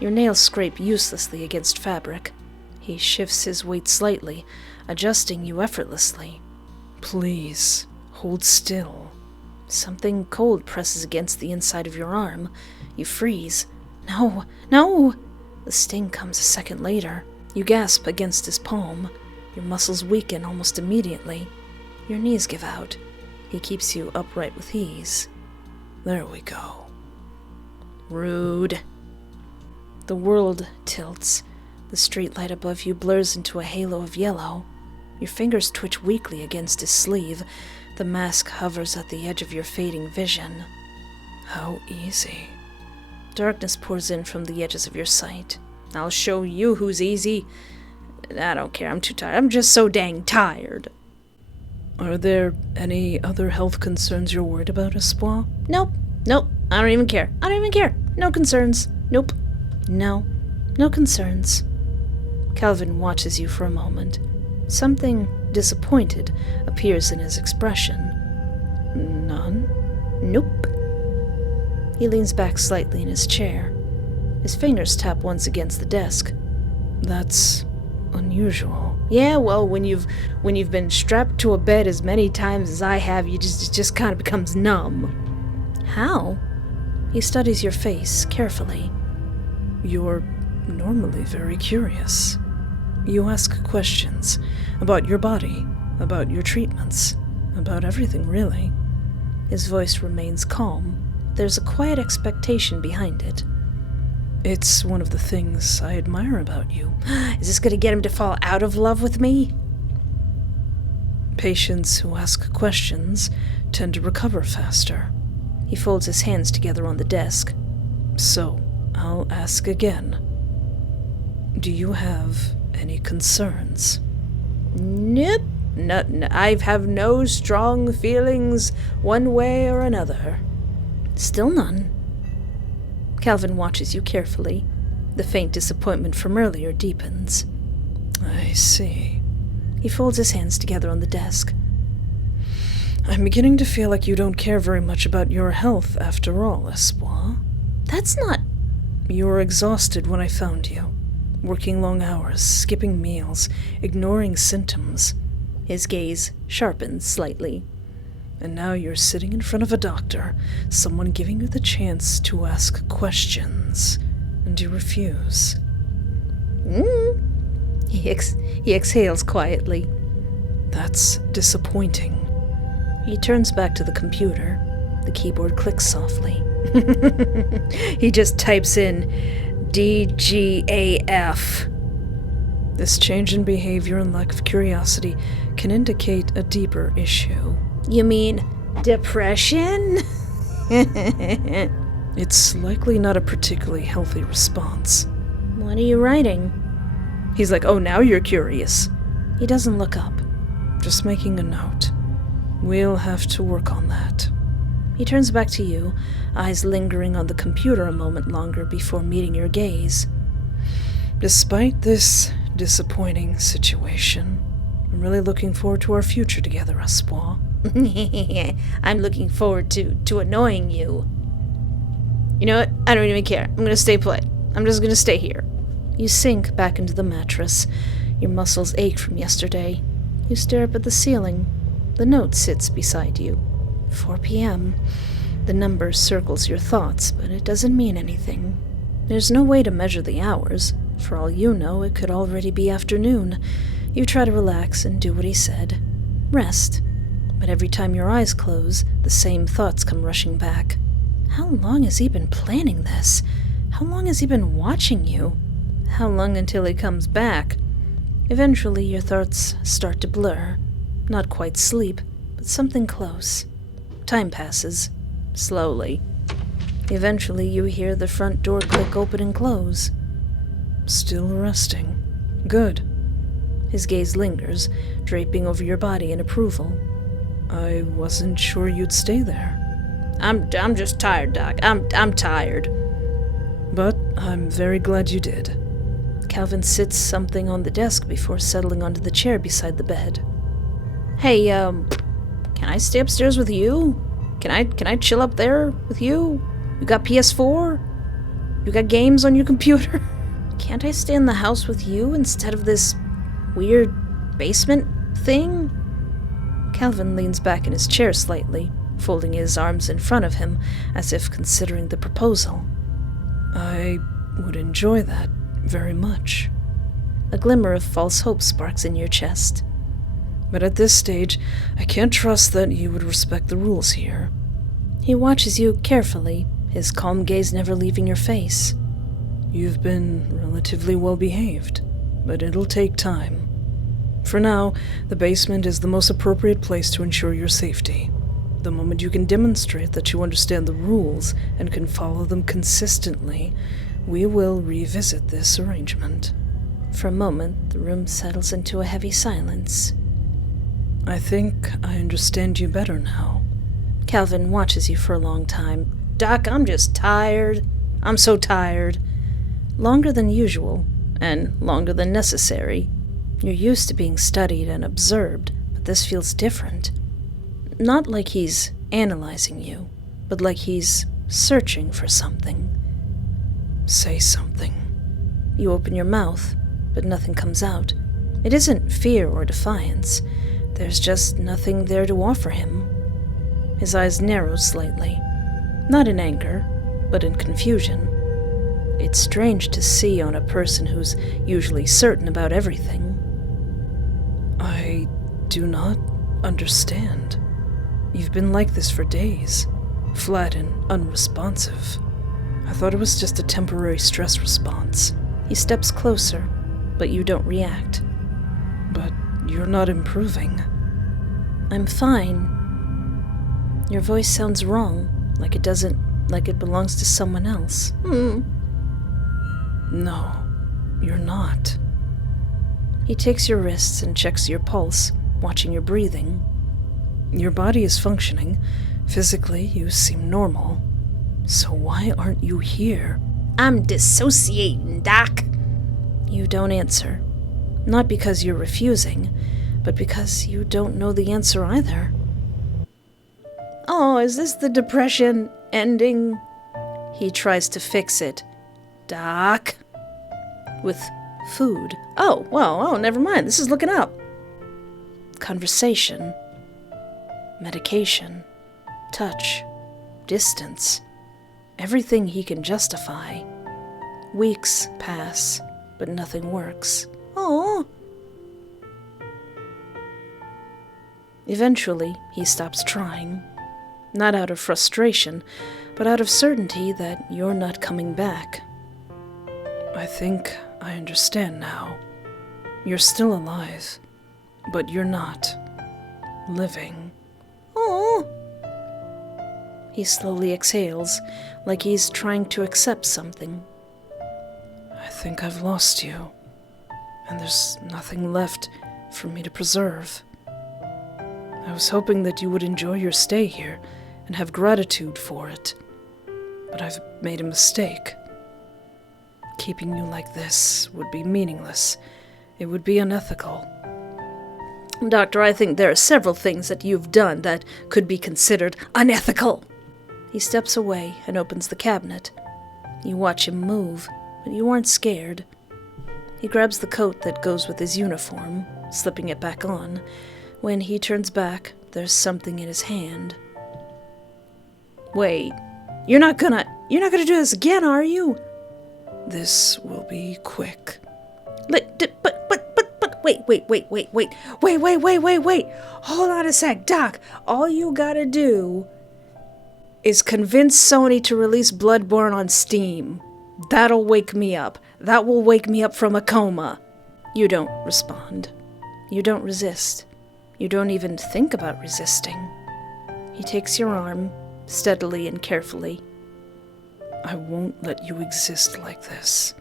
Your nails scrape uselessly against fabric. He shifts his weight slightly, adjusting you effortlessly. Please, hold still. Something cold presses against the inside of your arm. You freeze. No, no! The sting comes a second later. You gasp against his palm. Your muscles weaken almost immediately. Your knees give out. He keeps you upright with ease. There we go. Rude. The world tilts. The streetlight above you blurs into a halo of yellow. Your fingers twitch weakly against his sleeve. The mask hovers at the edge of your fading vision. How easy. Darkness pours in from the edges of your sight. I'll show you who's easy. I don't care, I'm too tired. I'm just so dang tired. Are there any other health concerns you're worried about, Espoir? Nope. I don't even care. No concerns. Nope. No concerns. Calvin watches you for a moment. Something disappointed appears in his expression. None? Nope. He leans back slightly in his chair. His fingers tap once against the desk. That's unusual. Yeah, well, when you've been strapped to a bed as many times as I have, it just kind of becomes numb. How? He studies your face carefully. You're normally very curious. You ask questions about your body, about your treatments, about everything, really. His voice remains calm. There's a quiet expectation behind it. It's one of the things I admire about you. Is this going to get him to fall out of love with me? Patients who ask questions tend to recover faster. He folds his hands together on the desk. So, I'll ask again. Do you have any concerns? Nope. No, I have no strong feelings one way or another. Still none. Calvin watches you carefully. The faint disappointment from earlier deepens. I see. He folds his hands together on the desk. I'm beginning to feel like you don't care very much about your health after all, Espoir. That's not... You were exhausted when I found you, working long hours, skipping meals, ignoring symptoms. His gaze sharpens slightly. And now you're sitting in front of a doctor, someone giving you the chance to ask questions, and you refuse. He exhales quietly. That's disappointing. He turns back to the computer. The keyboard clicks softly. He just types in DGAF. This change in behavior and lack of curiosity can indicate a deeper issue. You mean depression? It's likely not a particularly healthy response. What are you writing? He's like, oh, now you're curious. He doesn't look up. Just making a note. We'll have to work on that. He turns back to you, eyes lingering on the computer a moment longer before meeting your gaze. Despite this disappointing situation, I'm really looking forward to our future together, Espoir. I'm looking forward to annoying you. You know what? I don't even care. I'm gonna stay put. I'm just gonna stay here. You sink back into the mattress. Your muscles ache from yesterday. You stare up at the ceiling. The note sits beside you. 4 p.m. The number circles your thoughts, but it doesn't mean anything. There's no way to measure the hours. For all you know, it could already be afternoon. You try to relax and do what he said. Rest. But every time your eyes close, the same thoughts come rushing back. How long has he been planning this? How long has he been watching you? How long until he comes back? Eventually, your thoughts start to blur. Not quite sleep, but something close. Time passes. Slowly. Eventually, you hear the front door click open and close. Still resting. Good. His gaze lingers, draping over your body in approval. I wasn't sure you'd stay there. I'm just tired, Doc. I'm tired. But I'm very glad you did. Calvin sits something on the desk before settling onto the chair beside the bed. Hey, can I stay upstairs with you? Can I chill up there with you? You got PS4? You got games on your computer? Can't I stay in the house with you instead of this weird basement thing? Calvin leans back in his chair slightly, folding his arms in front of him, as if considering the proposal. I would enjoy that very much. A glimmer of false hope sparks in your chest. But at this stage, I can't trust that you would respect the rules here. He watches you carefully, his calm gaze never leaving your face. You've been relatively well behaved, but it'll take time. For now, the basement is the most appropriate place to ensure your safety. The moment you can demonstrate that you understand the rules and can follow them consistently, we will revisit this arrangement. For a moment, the room settles into a heavy silence. I think I understand you better now. Calvin watches you for a long time. Doc, I'm just tired. I'm so tired. Longer than usual, and longer than necessary. You're used to being studied and observed, but this feels different. Not like he's analyzing you, but like he's searching for something. Say something. You open your mouth, but nothing comes out. It isn't fear or defiance. There's just nothing there to offer him. His eyes narrow slightly. Not in anger, but in confusion. It's strange to see on a person who's usually certain about everything. I do not understand. You've been like this for days, flat and unresponsive. I thought it was just a temporary stress response. He steps closer, but you don't react. But you're not improving. I'm fine. Your voice sounds wrong, like it belongs to someone else. No, you're not. He takes your wrists and checks your pulse, watching your breathing. Your body is functioning. Physically, you seem normal. So why aren't you here? I'm dissociating, Doc. You don't answer. Not because you're refusing, but because you don't know the answer either. Oh, is this the depression ending? He tries to fix it. Doc? With food. Oh, well, never mind. This is looking up. Conversation. Medication. Touch. Distance. Everything he can justify. Weeks pass, but nothing works. Oh. Eventually, he stops trying. Not out of frustration, but out of certainty that you're not coming back. I think I understand now. You're still alive, but you're not living. Oh. He slowly exhales, like he's trying to accept something. I think I've lost you, and there's nothing left for me to preserve. I was hoping that you would enjoy your stay here and have gratitude for it, but I've made a mistake. Keeping you like this would be meaningless. It would be unethical. Doctor, I think there are several things that you've done that could be considered unethical. He steps away and opens the cabinet. You watch him move, but you aren't scared. He grabs the coat that goes with his uniform, slipping it back on. When he turns back, there's something in his hand. Wait, you're not gonna do this again, are you? This will be quick. But, wait. Hold on a sec, Doc. All you gotta do is convince Sony to release Bloodborne on Steam. That'll wake me up. That will wake me up from a coma. You don't respond. You don't resist. You don't even think about resisting. He takes your arm, steadily and carefully. I won't let you exist like this.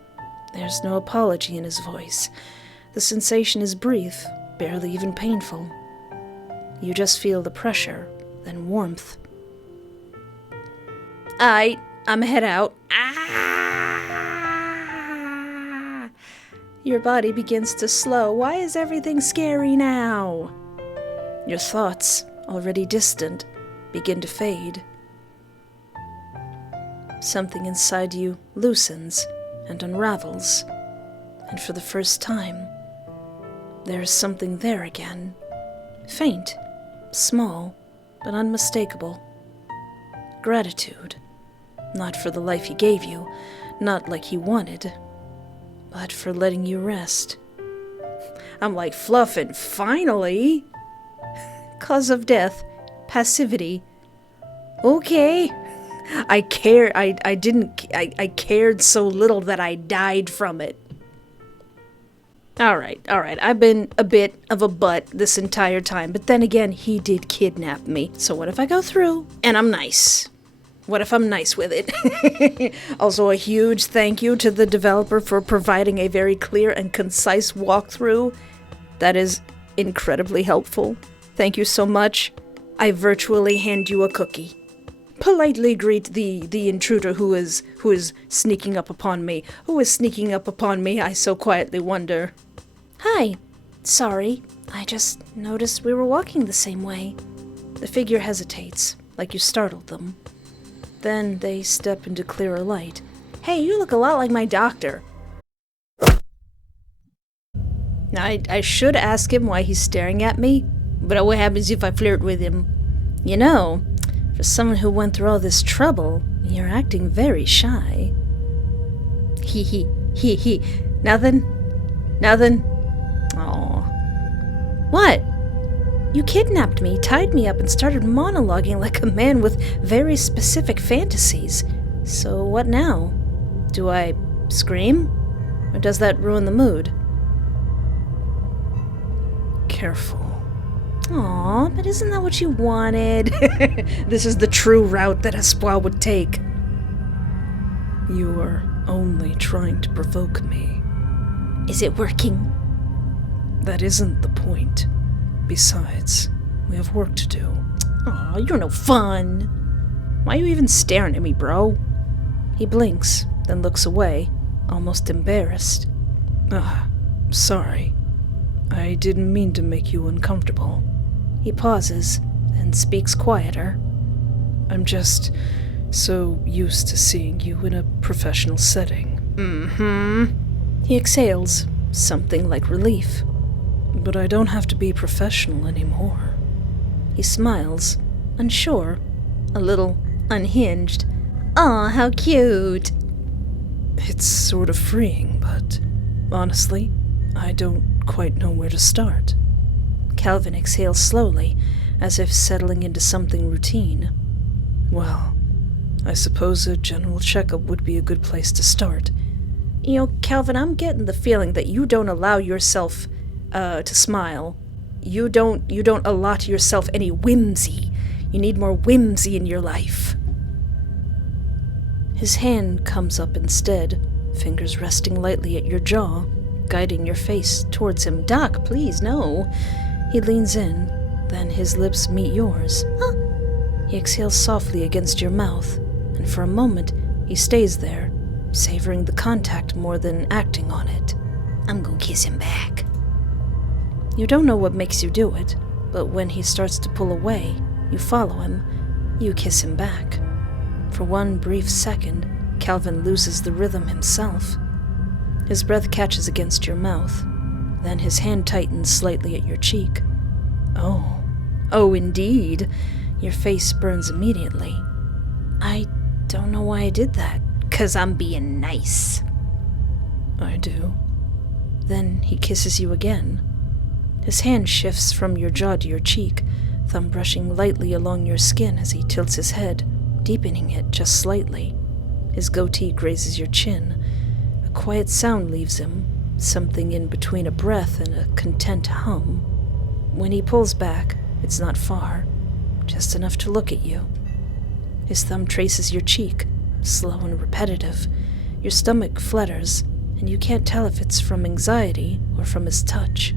There's no apology in his voice. The sensation is brief, barely even painful. You just feel the pressure, then warmth. I'm head out. Ah! Your body begins to slow. Why is everything scary now? Your thoughts, already distant, begin to fade. Something inside you loosens and unravels, and for the first time, there is something there again. Faint, small, but unmistakable. Gratitude. Not for the life he gave you, not like he wanted, but for letting you rest. I'm like fluffing, finally! Cause of death, passivity. Okay. I cared so little that I died from it. Alright, I've been a bit of a butt this entire time, but then again, he did kidnap me. So what if I go through and I'm nice? What if I'm nice with it? Also, a huge thank you to the developer for providing a very clear and concise walkthrough. That is incredibly helpful. Thank you so much. I virtually hand you a cookie. Politely greet the intruder who is sneaking up upon me. Who is sneaking up upon me, I so quietly wonder. Hi. Sorry. I just noticed we were walking the same way. The figure hesitates, like you startled them. Then they step into clearer light. Hey, you look a lot like my doctor. Now, I should ask him why he's staring at me, but what happens if I flirt with him? You know, for someone who went through all this trouble, you're acting very shy. Hee. Nothing? Aw. What? You kidnapped me, tied me up, and started monologuing like a man with very specific fantasies. So what now? Do I scream? Or does that ruin the mood? Careful. Aw, but isn't that what you wanted? This is the true route that Espoir would take. You are only trying to provoke me. Is it working? That isn't the point. Besides, we have work to do. Aw, you're no fun. Why are you even staring at me, bro? He blinks, then looks away, almost embarrassed. Sorry. I didn't mean to make you uncomfortable. He pauses, then speaks quieter. I'm just so used to seeing you in a professional setting. He exhales, something like relief. But I don't have to be professional anymore. He smiles, unsure, a little unhinged. Aw, how cute! It's sort of freeing, but honestly, I don't quite know where to start. Calvin exhales slowly, as if settling into something routine. Well, I suppose a general checkup would be a good place to start. You know, Calvin, I'm getting the feeling that you don't allow yourself to smile. You don't allot yourself any whimsy. You need more whimsy in your life. His hand comes up instead, fingers resting lightly at your jaw, guiding your face towards him. Doc, please, no. He leans in, then his lips meet yours. Huh? He exhales softly against your mouth, and for a moment he stays there, savoring the contact more than acting on it. I'm gonna kiss him back. You don't know what makes you do it, but when he starts to pull away, you follow him. You kiss him back. For one brief second, Calvin loses the rhythm himself. His breath catches against your mouth. Then his hand tightens slightly at your cheek. Oh, indeed. Your face burns immediately. I don't know why I did that. 'Cause I'm being nice. I do. Then he kisses you again. His hand shifts from your jaw to your cheek, thumb brushing lightly along your skin as he tilts his head, deepening it just slightly. His goatee grazes your chin. A quiet sound leaves him, something in between a breath and a content hum. When he pulls back, it's not far, just enough to look at you. His thumb traces your cheek, slow and repetitive. Your stomach flutters, and you can't tell if it's from anxiety or from his touch.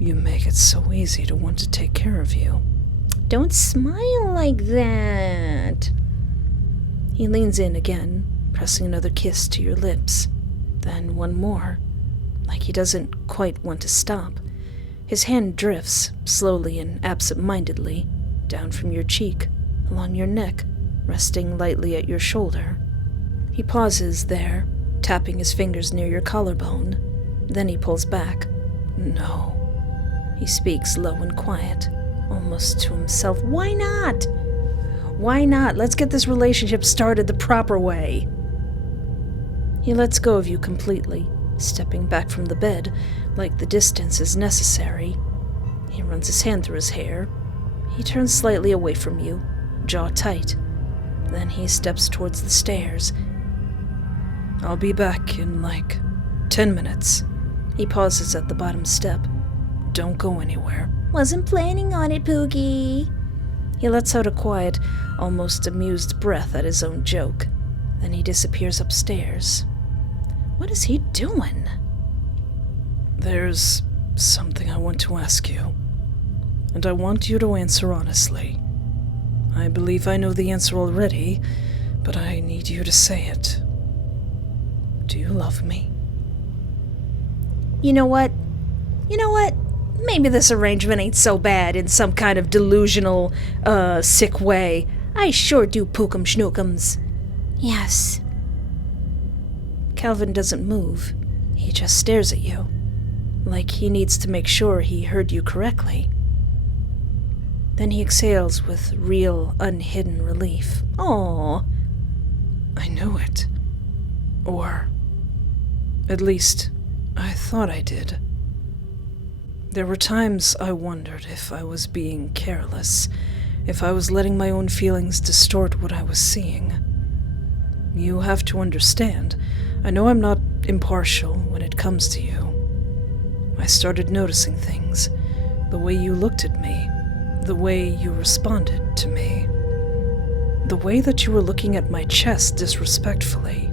You make it so easy to want to take care of you. Don't smile like that. He leans in again, pressing another kiss to your lips. Then one more, like he doesn't quite want to stop. His hand drifts, slowly and absent-mindedly, down from your cheek, along your neck, resting lightly at your shoulder. He pauses there, tapping his fingers near your collarbone. Then he pulls back. No. He speaks low and quiet, almost to himself. Why not? Why not? Let's get this relationship started the proper way. He lets go of you completely, stepping back from the bed, like the distance is necessary. He runs his hand through his hair. He turns slightly away from you, jaw tight. Then he steps towards the stairs. I'll be back in 10 minutes. He pauses at the bottom step. Don't go anywhere. Wasn't planning on it, Pookie. He lets out a quiet, almost amused breath at his own joke. Then he disappears upstairs. What is he doing? There's something I want to ask you, and I want you to answer honestly. I believe I know the answer already, but I need you to say it. Do you love me? You know what? Maybe this arrangement ain't so bad in some kind of delusional, sick way. I sure do pookum schnookums. Yes. Calvin doesn't move. He just stares at you, like he needs to make sure he heard you correctly. Then he exhales with real, unhidden relief. Aww. I knew it. Or, at least, I thought I did. There were times I wondered if I was being careless, if I was letting my own feelings distort what I was seeing. You have to understand, I know I'm not impartial when it comes to you. I started noticing things, the way you looked at me, the way you responded to me, the way that you were looking at my chest disrespectfully,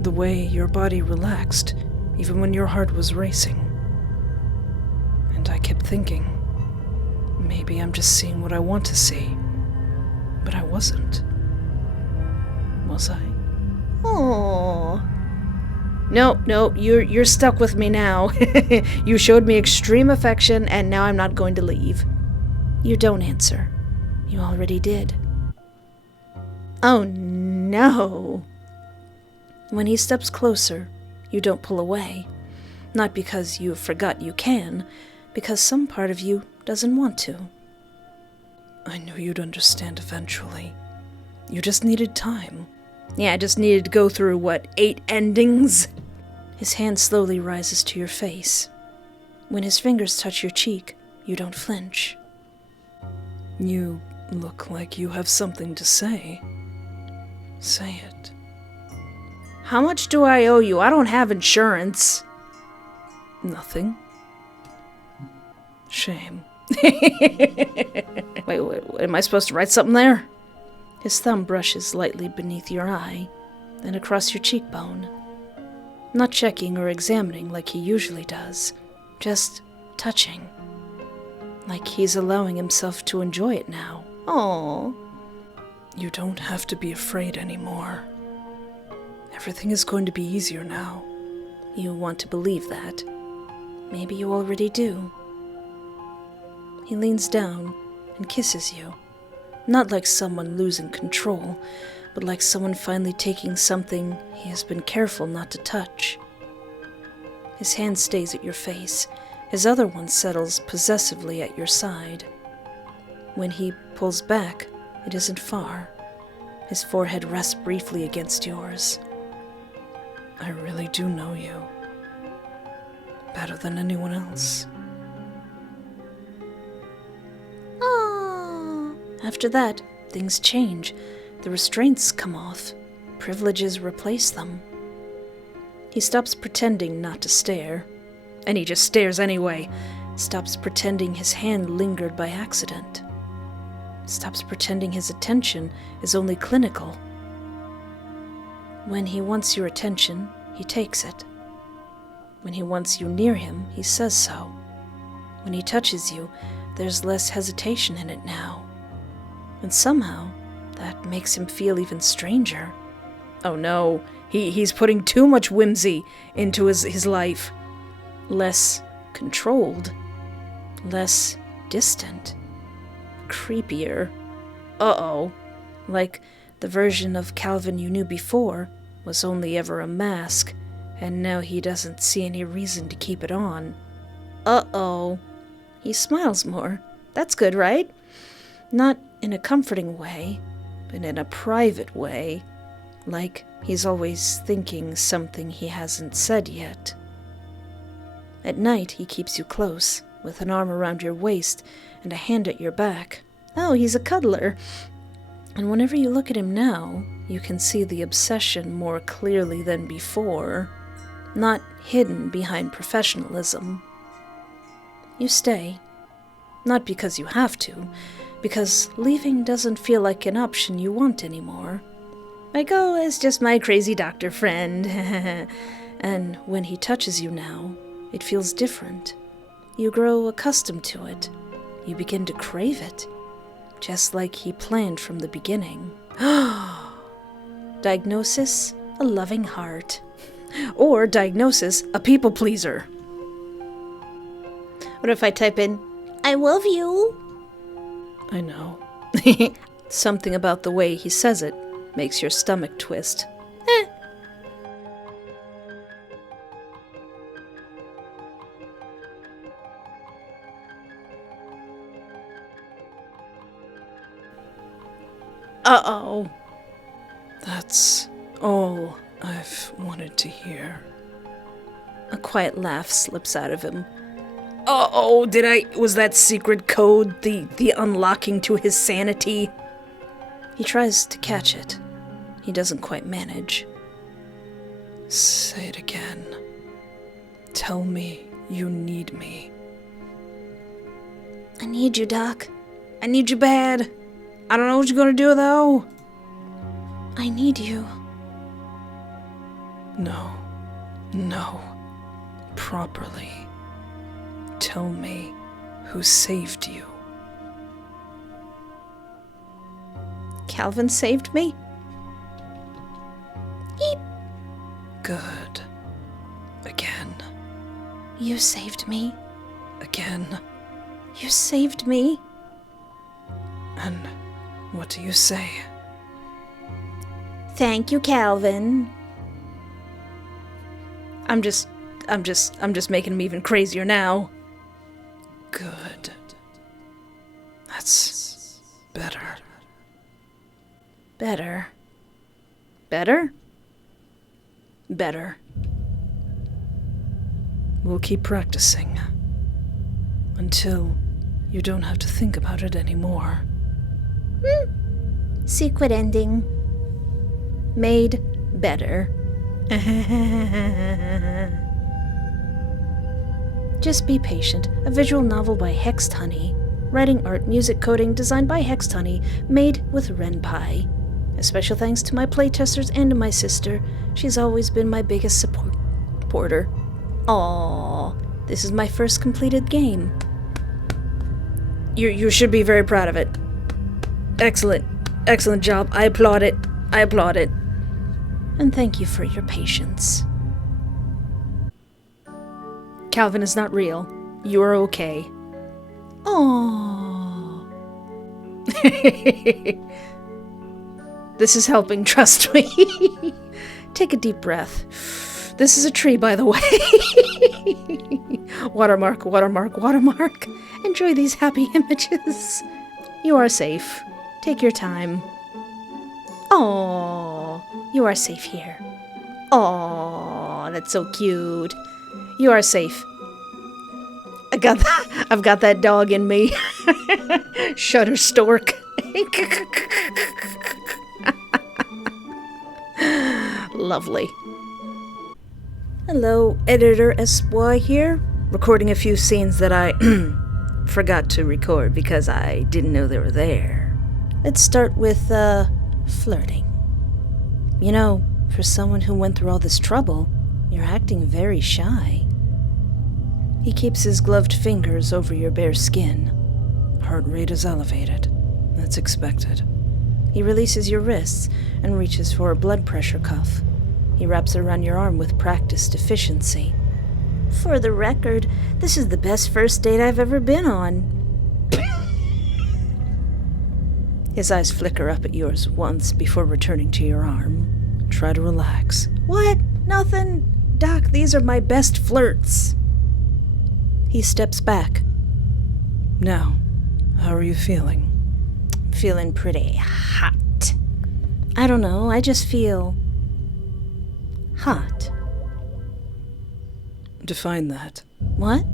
the way your body relaxed, even when your heart was racing. And I kept thinking, maybe I'm just seeing what I want to see. But I wasn't. Was I? Aww. Nope, you're stuck with me now. You showed me extreme affection, and now I'm not going to leave. You don't answer. You already did. Oh no. When he steps closer, you don't pull away. Not because you forgot you can, because some part of you doesn't want to. I knew you'd understand eventually. You just needed time. Yeah, I just needed to go through, 8 endings? His hand slowly rises to your face. When his fingers touch your cheek, you don't flinch. You look like you have something to say. Say it. How much do I owe you? I don't have insurance. Nothing. Shame. Wait, am I supposed to write something there? His thumb brushes lightly beneath your eye, then across your cheekbone. Not checking or examining like he usually does, just touching. Like he's allowing himself to enjoy it now. Aww. You don't have to be afraid anymore. Everything is going to be easier now. You want to believe that. Maybe you already do. He leans down and kisses you. Not like someone losing control, but like someone finally taking something he has been careful not to touch. His hand stays at your face. His other one settles possessively at your side. When he pulls back, it isn't far. His forehead rests briefly against yours. I really do know you. Better than anyone else. Aww. After that, things change. The restraints come off. Privileges replace them. He stops pretending not to stare. And he just stares anyway. Stops pretending his hand lingered by accident. Stops pretending his attention is only clinical. When he wants your attention, he takes it. When he wants you near him, he says so. When he touches you, there's less hesitation in it now. And somehow, that makes him feel even stranger. Oh no, he's putting too much whimsy into his life. Less controlled. Less distant. Creepier. Uh-oh. Like the version of Calvin you knew before was only ever a mask, and now he doesn't see any reason to keep it on. Uh-oh. He smiles more. That's good, right? Not in a comforting way, but in a private way. Like he's always thinking something he hasn't said yet. At night, he keeps you close, with an arm around your waist and a hand at your back. Oh, he's a cuddler. And whenever you look at him now, you can see the obsession more clearly than before, not hidden behind professionalism. You stay, not because you have to, because leaving doesn't feel like an option you want anymore. Like, oh, it's just my crazy doctor friend. And when he touches you now, it feels different. You grow accustomed to it. You begin to crave it. Just like he planned from the beginning. Diagnosis, a loving heart. Or diagnosis, a people pleaser. What if I type in, I love you? I know. Something about the way he says it makes your stomach twist. Uh-oh. That's all I've wanted to hear. A quiet laugh slips out of him. Uh-oh, was that secret code the unlocking to his sanity? He tries to catch it. He doesn't quite manage. Say it again. Tell me you need me. I need you, Doc. I need you bad. I don't know what you're gonna do, though. I need you. No. Properly. Tell me who saved you. Calvin saved me? Eep. Good. Again. You saved me. Again. You saved me. And what do you say? Thank you, Calvin. I'm just making him even crazier now. Good. That's better. Better. Better? Better. We'll keep practicing until you don't have to think about it anymore. Secret ending. Made better. Just Be Patient, a visual novel by Hexed Honey. Writing, art, music, coding, designed by Hexed Honey, made with Ren Pie. A special thanks to my playtesters and to my sister. She's always been my biggest supporter. Aww, this is my first completed game. You should be very proud of it. Excellent. Excellent job. I applaud it. I applaud it. And thank you for your patience. Calvin is not real. You are okay. Aww. This is helping, trust me. Take a deep breath. This is a tree, by the way. Watermark, watermark, watermark. Enjoy these happy images. You are safe. Take your time. Aww, you are safe here. Aww, that's so cute. You are safe. I've got that dog in me. Shutterstork. Lovely. Hello, Editor SY here. Recording a few scenes that I forgot to record because I didn't know they were there. Let's start with, flirting. You know, for someone who went through all this trouble, you're acting very shy. He keeps his gloved fingers over your bare skin. Heart rate is elevated. That's expected. He releases your wrists and reaches for a blood pressure cuff. He wraps it around your arm with practiced efficiency. For the record, this is the best first date I've ever been on. His eyes flicker up at yours once before returning to your arm. Try to relax. What? Nothing. Doc, these are my best flirts. He steps back. Now, how are you feeling? Feeling pretty hot. I don't know, I just feel hot. Define that. What?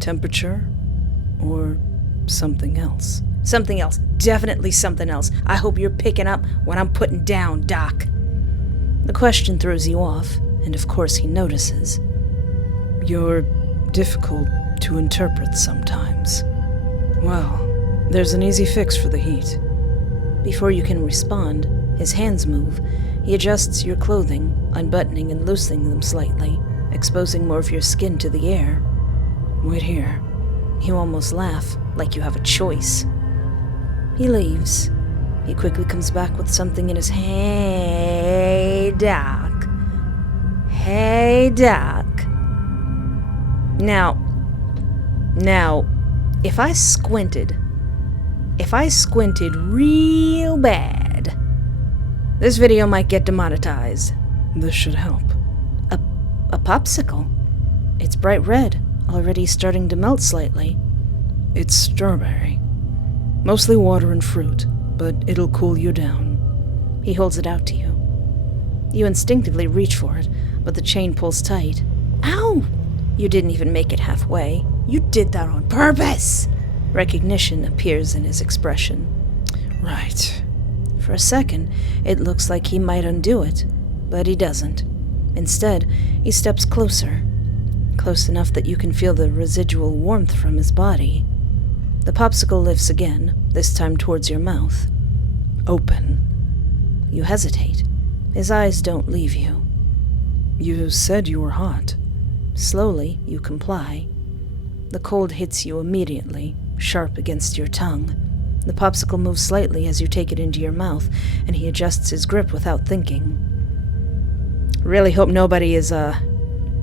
Temperature or something else? Something else. Definitely something else. I hope you're picking up what I'm putting down, Doc. The question throws you off, and of course he notices. You're difficult to interpret sometimes. Well, there's an easy fix for the heat. Before you can respond, his hands move. He adjusts your clothing, unbuttoning and loosening them slightly, exposing more of your skin to the air. Wait here. You almost laugh, like you have a choice. He leaves. He quickly comes back with something in his hand. Hey, Doc. Hey, Doc. Now, if I squinted real bad, this video might get demonetized. This should help. A popsicle. It's bright red, already starting to melt slightly. It's strawberry. Mostly water and fruit, but it'll cool you down. He holds it out to you. You instinctively reach for it, but the chain pulls tight. Ow! You didn't even make it halfway. You did that on purpose! Recognition appears in his expression. Right. For a second, it looks like he might undo it, but he doesn't. Instead, he steps closer. Close enough that you can feel the residual warmth from his body. The popsicle lifts again, this time towards your mouth. Open. You hesitate. His eyes don't leave you. You said you were hot. Slowly, you comply. The cold hits you immediately, sharp against your tongue. The popsicle moves slightly as you take it into your mouth, and he adjusts his grip without thinking. Really hope nobody is,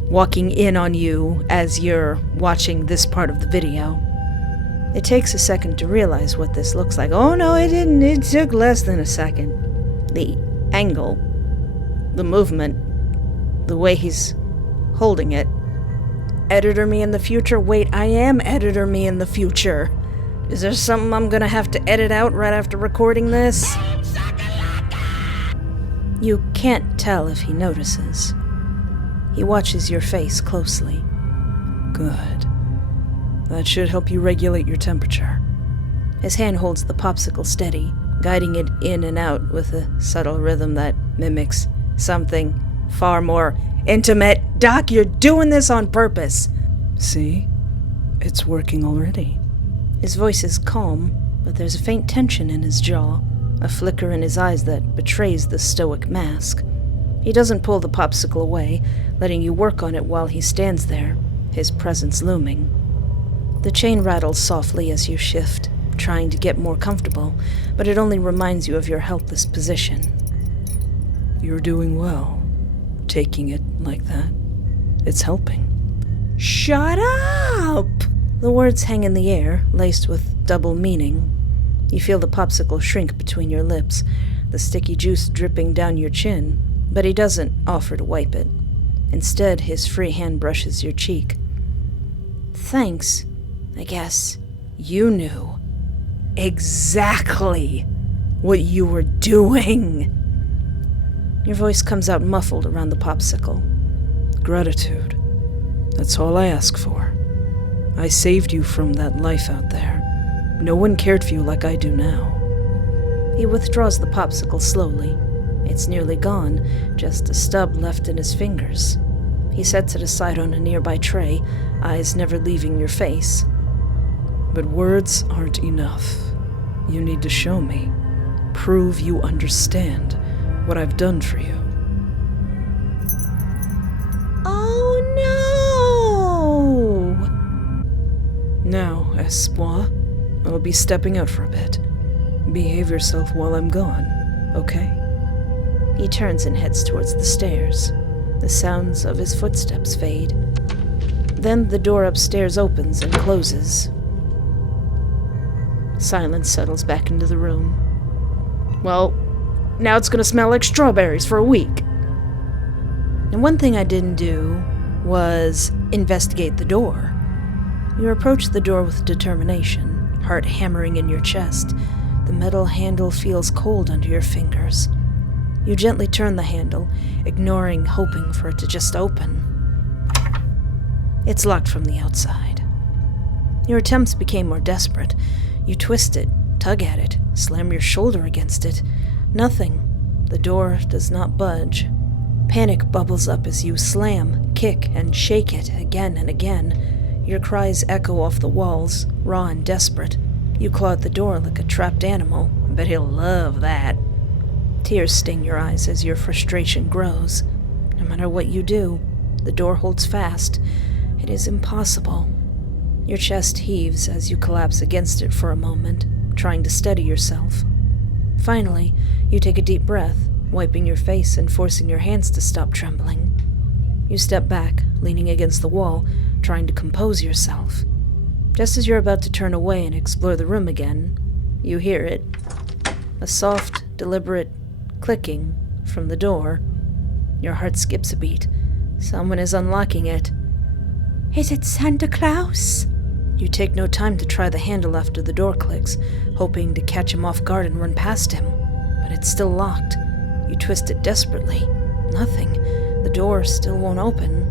walking in on you as you're watching this part of the video. It takes a second to realize what this looks like. Oh no, it didn't. It took less than a second. The angle, the movement, the way he's holding it. Editor me in the future? Wait, I am editor me in the future. Is there something I'm gonna have to edit out right after recording this? You can't tell if he notices. He watches your face closely. Good. That should help you regulate your temperature. His hand holds the popsicle steady, guiding it in and out with a subtle rhythm that mimics something far more intimate. Doc, you're doing this on purpose. See? It's working already. His voice is calm, but there's a faint tension in his jaw, a flicker in his eyes that betrays the stoic mask. He doesn't pull the popsicle away, letting you work on it while he stands there, his presence looming. The chain rattles softly as you shift, trying to get more comfortable, but it only reminds you of your helpless position. You're doing well. Taking it like that. It's helping. Shut up! The words hang in the air, laced with double meaning. You feel the popsicle shrink between your lips, the sticky juice dripping down your chin, but he doesn't offer to wipe it. Instead, his free hand brushes your cheek. Thanks, I guess. You knew exactly what you were doing. Your voice comes out muffled around the popsicle. Gratitude. That's all I ask for. I saved you from that life out there. No one cared for you like I do now. He withdraws the popsicle slowly. It's nearly gone, just a stub left in his fingers. He sets it aside on a nearby tray, eyes never leaving your face. But words aren't enough. You need to show me. Prove you understand what I've done for you. Oh no! Now, Espoir, I'll be stepping out for a bit. Behave yourself while I'm gone, okay? He turns and heads towards the stairs. The sounds of his footsteps fade. Then the door upstairs opens and closes. Silence settles back into the room. Well, now it's gonna smell like strawberries for a week. And one thing I didn't do was investigate the door. You approach the door with determination, heart hammering in your chest. The metal handle feels cold under your fingers. You gently turn the handle, ignoring hoping for it to just open. It's locked from the outside. Your attempts became more desperate. You twist it, tug at it, slam your shoulder against it. Nothing. The door does not budge. Panic bubbles up as you slam, kick, and shake it again and again. Your cries echo off the walls, raw and desperate. You claw at the door like a trapped animal. I bet he'll love that. Tears sting your eyes as your frustration grows. No matter what you do, the door holds fast. It is impossible. Your chest heaves as you collapse against it for a moment, trying to steady yourself. Finally, you take a deep breath, wiping your face and forcing your hands to stop trembling. You step back, leaning against the wall, trying to compose yourself. Just as you're about to turn away and explore the room again, you hear it. A soft, deliberate clicking from the door. Your heart skips a beat. Someone is unlocking it. Is it Santa Claus? You take no time to try the handle after the door clicks, hoping to catch him off guard and run past him. But it's still locked. You twist it desperately. Nothing. The door still won't open.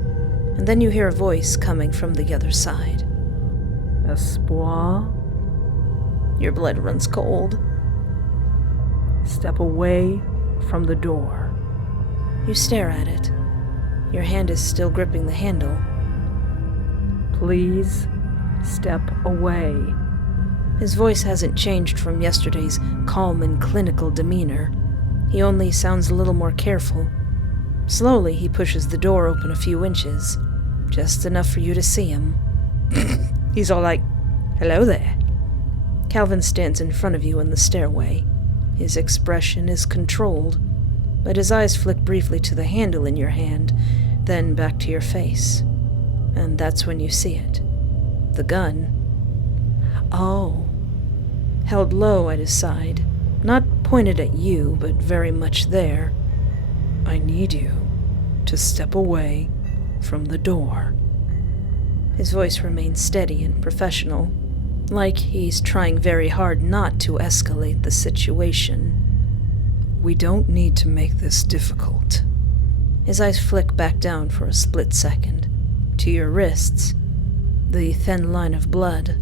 And then you hear a voice coming from the other side. Espoir? Your blood runs cold. Step away from the door. You stare at it. Your hand is still gripping the handle. Please step away. His voice hasn't changed from yesterday's calm and clinical demeanor. He only sounds a little more careful. Slowly, he pushes the door open a few inches, just enough for you to see him. He's all like, "Hello there." Calvin stands in front of you in the stairway. His expression is controlled, but his eyes flick briefly to the handle in your hand, then back to your face. And that's when you see it. The gun. Oh. Held low at his side. Not pointed at you, but very much there. I need you to step away from the door." His voice remains steady and professional, like he's trying very hard not to escalate the situation. "We don't need to make this difficult." His eyes flick back down for a split second, to your wrists, the thin line of blood.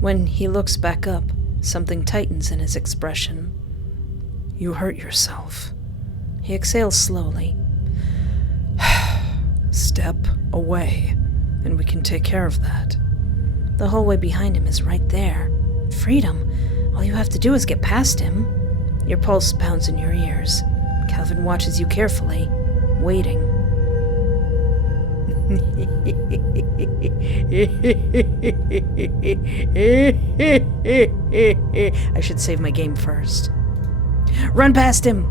When he looks back up, something tightens in his expression. "You hurt yourself." He exhales slowly. "Step away, and we can take care of that." The hallway behind him is right there. Freedom. All you have to do is get past him. Your pulse pounds in your ears. Calvin watches you carefully, waiting. I should save my game first. Run past him!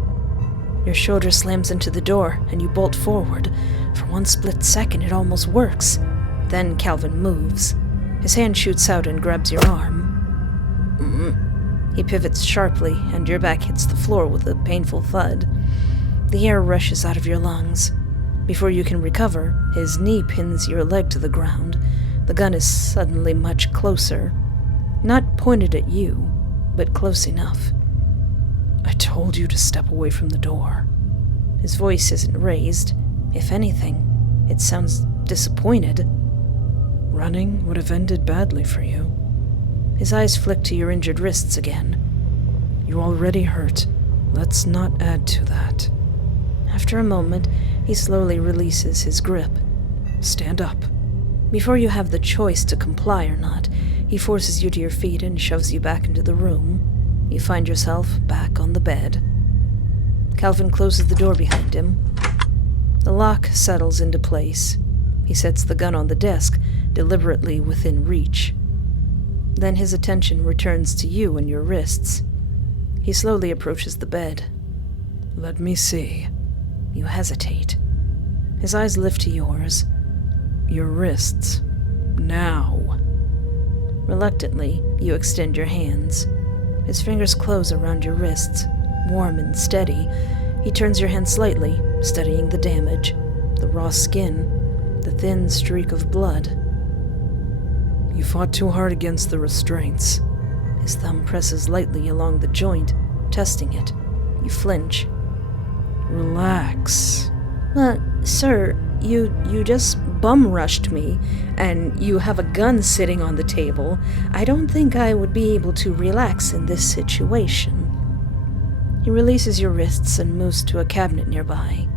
Your shoulder slams into the door, and you bolt forward. For one split second, it almost works. Then Calvin moves. His hand shoots out and grabs your arm. He pivots sharply, and your back hits the floor with a painful thud. The air rushes out of your lungs. Before you can recover, his knee pins your leg to the ground. The gun is suddenly much closer. Not pointed at you, but close enough. "I told you to step away from the door." His voice isn't raised. If anything, it sounds disappointed. "Running would have ended badly for you." His eyes flick to your injured wrists again. "You already hurt. Let's not add to that." After a moment, he slowly releases his grip. "Stand up." Before you have the choice to comply or not, he forces you to your feet and shoves you back into the room. You find yourself back on the bed. Calvin closes the door behind him. The lock settles into place. He sets the gun on the desk, deliberately within reach. Then his attention returns to you and your wrists. He slowly approaches the bed. "Let me see." You hesitate. His eyes lift to yours. "Your wrists. Now." Reluctantly, you extend your hands. His fingers close around your wrists, warm and steady. He turns your hand slightly, studying the damage, the raw skin, the thin streak of blood. "You fought too hard against the restraints." His thumb presses lightly along the joint, testing it. You flinch. "Relax." Sir, you just bum-rushed me, and you have a gun sitting on the table. I don't think I would be able to relax in this situation." He releases your wrists and moves to a cabinet nearby.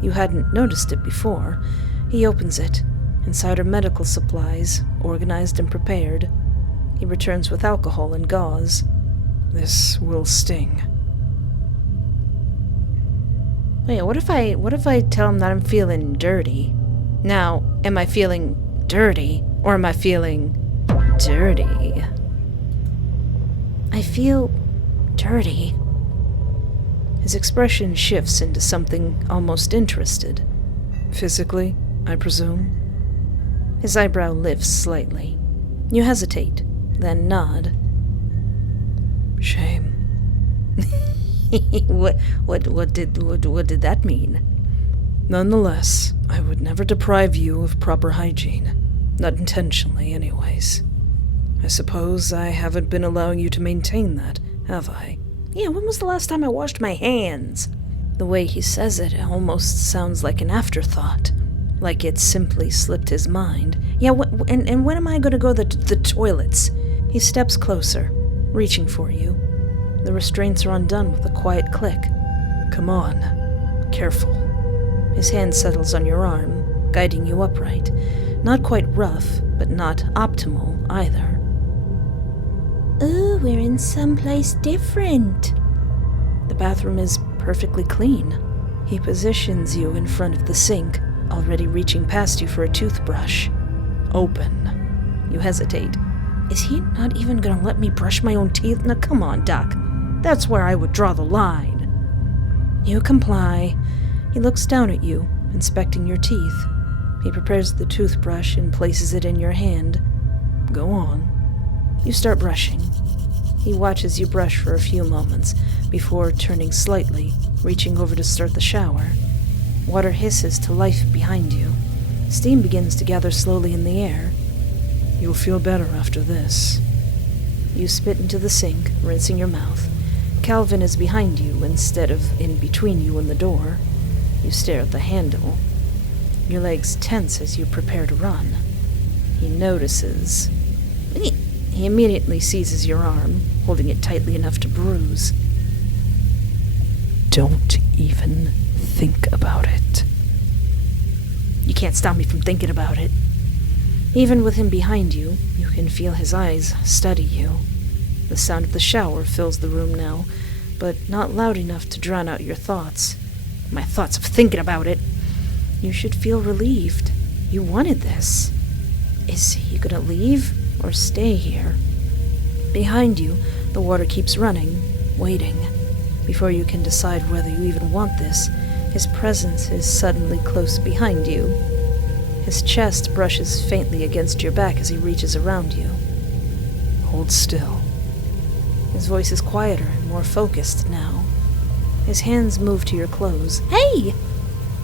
You hadn't noticed it before. He opens it. Inside are medical supplies, organized and prepared. He returns with alcohol and gauze. "This will sting." Wait, what if I tell him that I'm feeling dirty? Now, am I feeling dirty, or am I feeling dirty? I feel dirty. His expression shifts into something almost interested. "Physically, I presume?" His eyebrow lifts slightly. You hesitate, then nod. "Shame." What did that mean? "Nonetheless, I would never deprive you of proper hygiene. Not intentionally, anyways. I suppose I haven't been allowing you to maintain that, have I?" Yeah, when was the last time I washed my hands? The way he says it almost sounds like an afterthought. Like it simply slipped his mind. Yeah, and when am I going to go to the toilets? He steps closer, reaching for you. The restraints are undone with a quiet click. "Come on. Careful." His hand settles on your arm, guiding you upright. Not quite rough, but not optimal either. Ooh, we're in someplace different. The bathroom is perfectly clean. He positions you in front of the sink, already reaching past you for a toothbrush. Open. You hesitate. Is he not even gonna let me brush my own teeth? Now come on, Doc. That's where I would draw the line. You comply. He looks down at you, inspecting your teeth. He prepares the toothbrush and places it in your hand. "Go on." You start brushing. He watches you brush for a few moments, before turning slightly, reaching over to start the shower. Water hisses to life behind you. Steam begins to gather slowly in the air. You'll feel better after this. You spit into the sink, rinsing your mouth. Calvin is behind you instead of in between you and the door. You stare at the handle. Your legs tense as you prepare to run. He notices. He immediately seizes your arm, holding it tightly enough to bruise. Don't even think about it. You can't stop me from thinking about it. Even with him behind you, you can feel his eyes study you. The sound of the shower fills the room now, but not loud enough to drown out your thoughts. My thoughts of thinking about it. You should feel relieved. You wanted this. Is he gonna leave or stay here? Behind you, the water keeps running, waiting. Before you can decide whether you even want this, his presence is suddenly close behind you. His chest brushes faintly against your back as he reaches around you. Hold still. His voice is quieter and more focused now. His hands move to your clothes. Hey!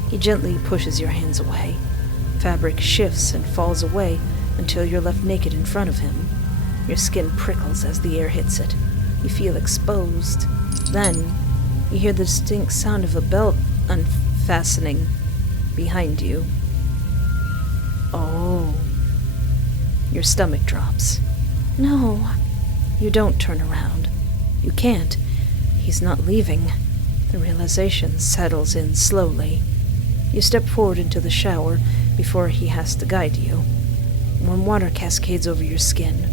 He gently pushes your hands away. Fabric shifts and falls away until you're left naked in front of him. Your skin prickles as the air hits it. You feel exposed. Then, you hear the distinct sound of a belt unfastening behind you. Oh. Your stomach drops. No. You don't turn around. You can't. He's not leaving. The realization settles in slowly. You step forward into the shower before he has to guide you. Warm water cascades over your skin.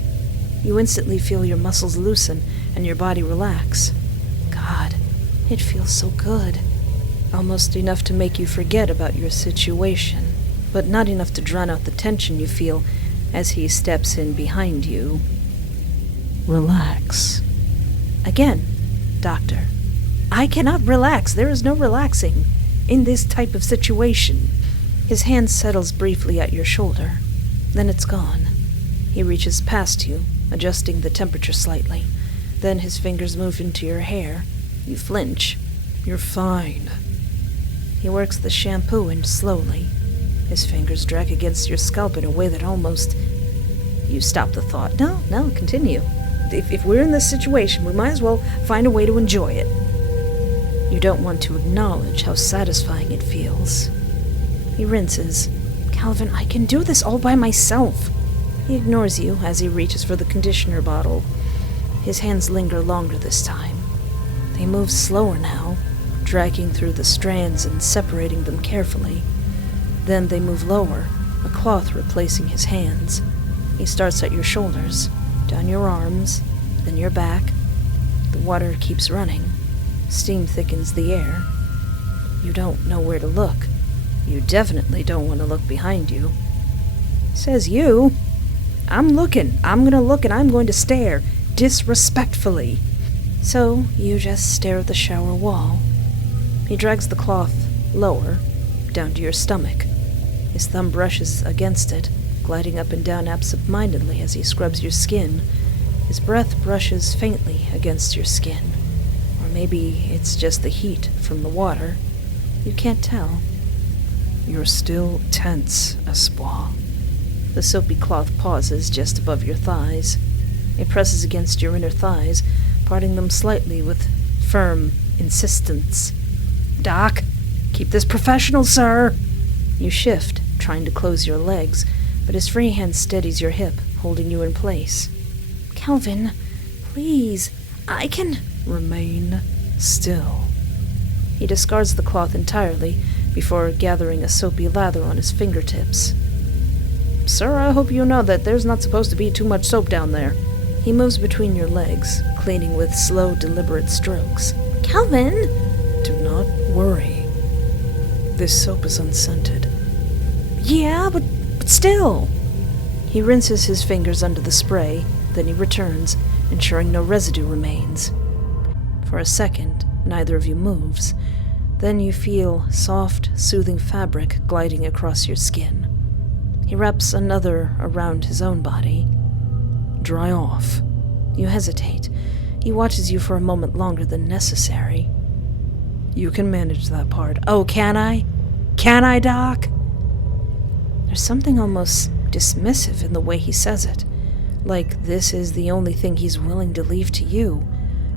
You instantly feel your muscles loosen and your body relax. God, it feels so good. Almost enough to make you forget about your situation, but not enough to drown out the tension you feel as he steps in behind you. Relax. Again, Doctor. I cannot relax. There is no relaxing in this type of situation. His hand settles briefly at your shoulder. Then it's gone. He reaches past you, adjusting the temperature slightly. Then his fingers move into your hair. You flinch. You're fine. He works the shampoo in slowly. His fingers drag against your scalp in a way that almost... You stop the thought. No, continue. If we're in this situation, we might as well find a way to enjoy it. You don't want to acknowledge how satisfying it feels. He rinses. Calvin, I can do this all by myself. He ignores you as he reaches for the conditioner bottle. His hands linger longer this time. They move slower now, dragging through the strands and separating them carefully. Then they move lower, a cloth replacing his hands. He starts at your shoulders, down your arms, then your back. The water keeps running. Steam thickens the air. You don't know where to look. You definitely don't want to look behind you. Says you. I'm looking. I'm gonna look and I'm going to stare, disrespectfully. So you just stare at the shower wall. He drags the cloth lower, down to your stomach. His thumb brushes against it, gliding up and down absent-mindedly as he scrubs your skin. His breath brushes faintly against your skin. Or maybe it's just the heat from the water. You can't tell. You're still tense, Espoir. The soapy cloth pauses just above your thighs. It presses against your inner thighs, parting them slightly with firm insistence. Doc, keep this professional, sir. You shift, trying to close your legs, but his free hand steadies your hip, holding you in place. Calvin, please, I can... Remain still. He discards the cloth entirely before gathering a soapy lather on his fingertips. Sir, I hope you know that there's not supposed to be too much soap down there. He moves between your legs, cleaning with slow, deliberate strokes. Calvin! Do not worry. This soap is unscented. Yeah, but still. He rinses his fingers under the spray, then he returns, ensuring no residue remains. For a second, neither of you moves. Then you feel soft, soothing fabric gliding across your skin. He wraps another around his own body. Dry off. You hesitate. He watches you for a moment longer than necessary. You can manage that part. Oh, can I? Can I, Doc? There's something almost dismissive in the way he says it. Like this is the only thing he's willing to leave to you.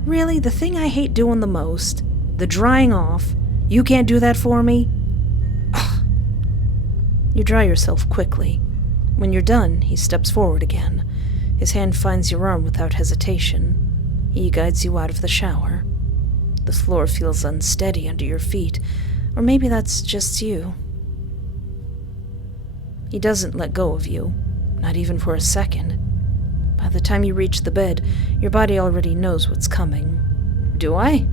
Really, the thing I hate doing the most, the drying off, you can't do that for me? Ugh. You dry yourself quickly. When you're done, he steps forward again. His hand finds your arm without hesitation. He guides you out of the shower. The floor feels unsteady under your feet, or maybe that's just you. He doesn't let go of you, not even for a second. By the time you reach the bed, your body already knows what's coming. Do I?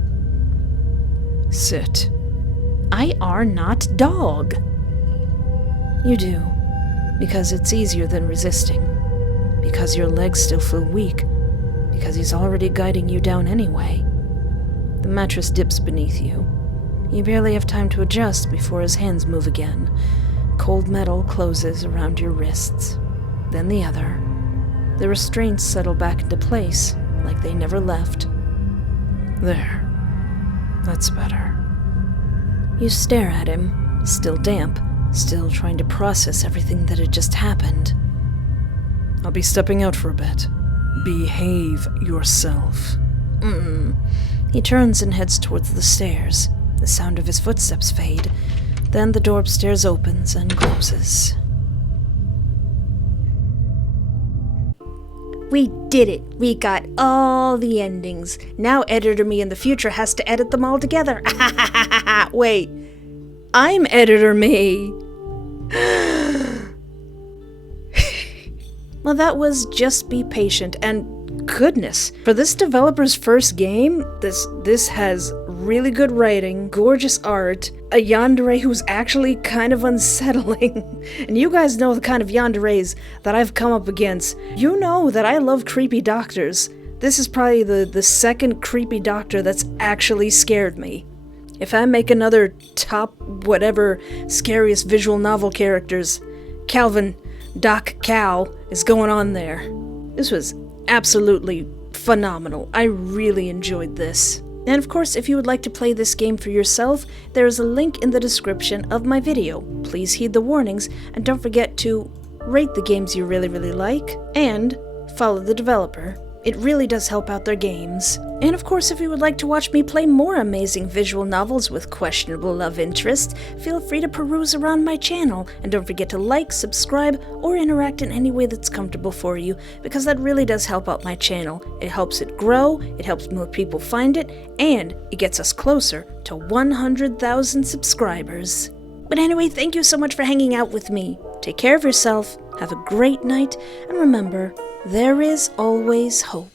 Sit. I are not dog. You do, because it's easier than resisting, because your legs still feel weak, because he's already guiding you down anyway. The mattress dips beneath you. You barely have time to adjust before his hands move again. Cold metal closes around your wrists, then the other. The restraints settle back into place, like they never left. There. That's better. You stare at him, still damp, still trying to process everything that had just happened. I'll be stepping out for a bit. Behave yourself. He turns and heads towards the stairs. The sound of his footsteps fade. Then the door upstairs opens and closes. We did it. We got all the endings. Now Editor Me in the future has to edit them all together. Wait, I'm Editor Me. Well, that was Just Be Patient, and goodness, for this developer's first game, this has really good writing, gorgeous art, a yandere who's actually kind of unsettling. And you guys know the kind of yanderes that I've come up against. You know that I love creepy doctors. This is probably the second creepy doctor that's actually scared me. If I make another top whatever scariest visual novel characters, Calvin, Doc Cal is going on there. This was absolutely phenomenal. I really enjoyed this. And of course, if you would like to play this game for yourself, there is a link in the description of my video. Please heed the warnings, and don't forget to rate the games you really, really like, and follow the developer. It really does help out their games. And of course, if you would like to watch me play more amazing visual novels with questionable love interest, feel free to peruse around my channel, and don't forget to like, subscribe, or interact in any way that's comfortable for you, because that really does help out my channel. It helps it grow, it helps more people find it, and it gets us closer to 100,000 subscribers. But anyway, thank you so much for hanging out with me. Take care of yourself, have a great night, and remember, there is always hope.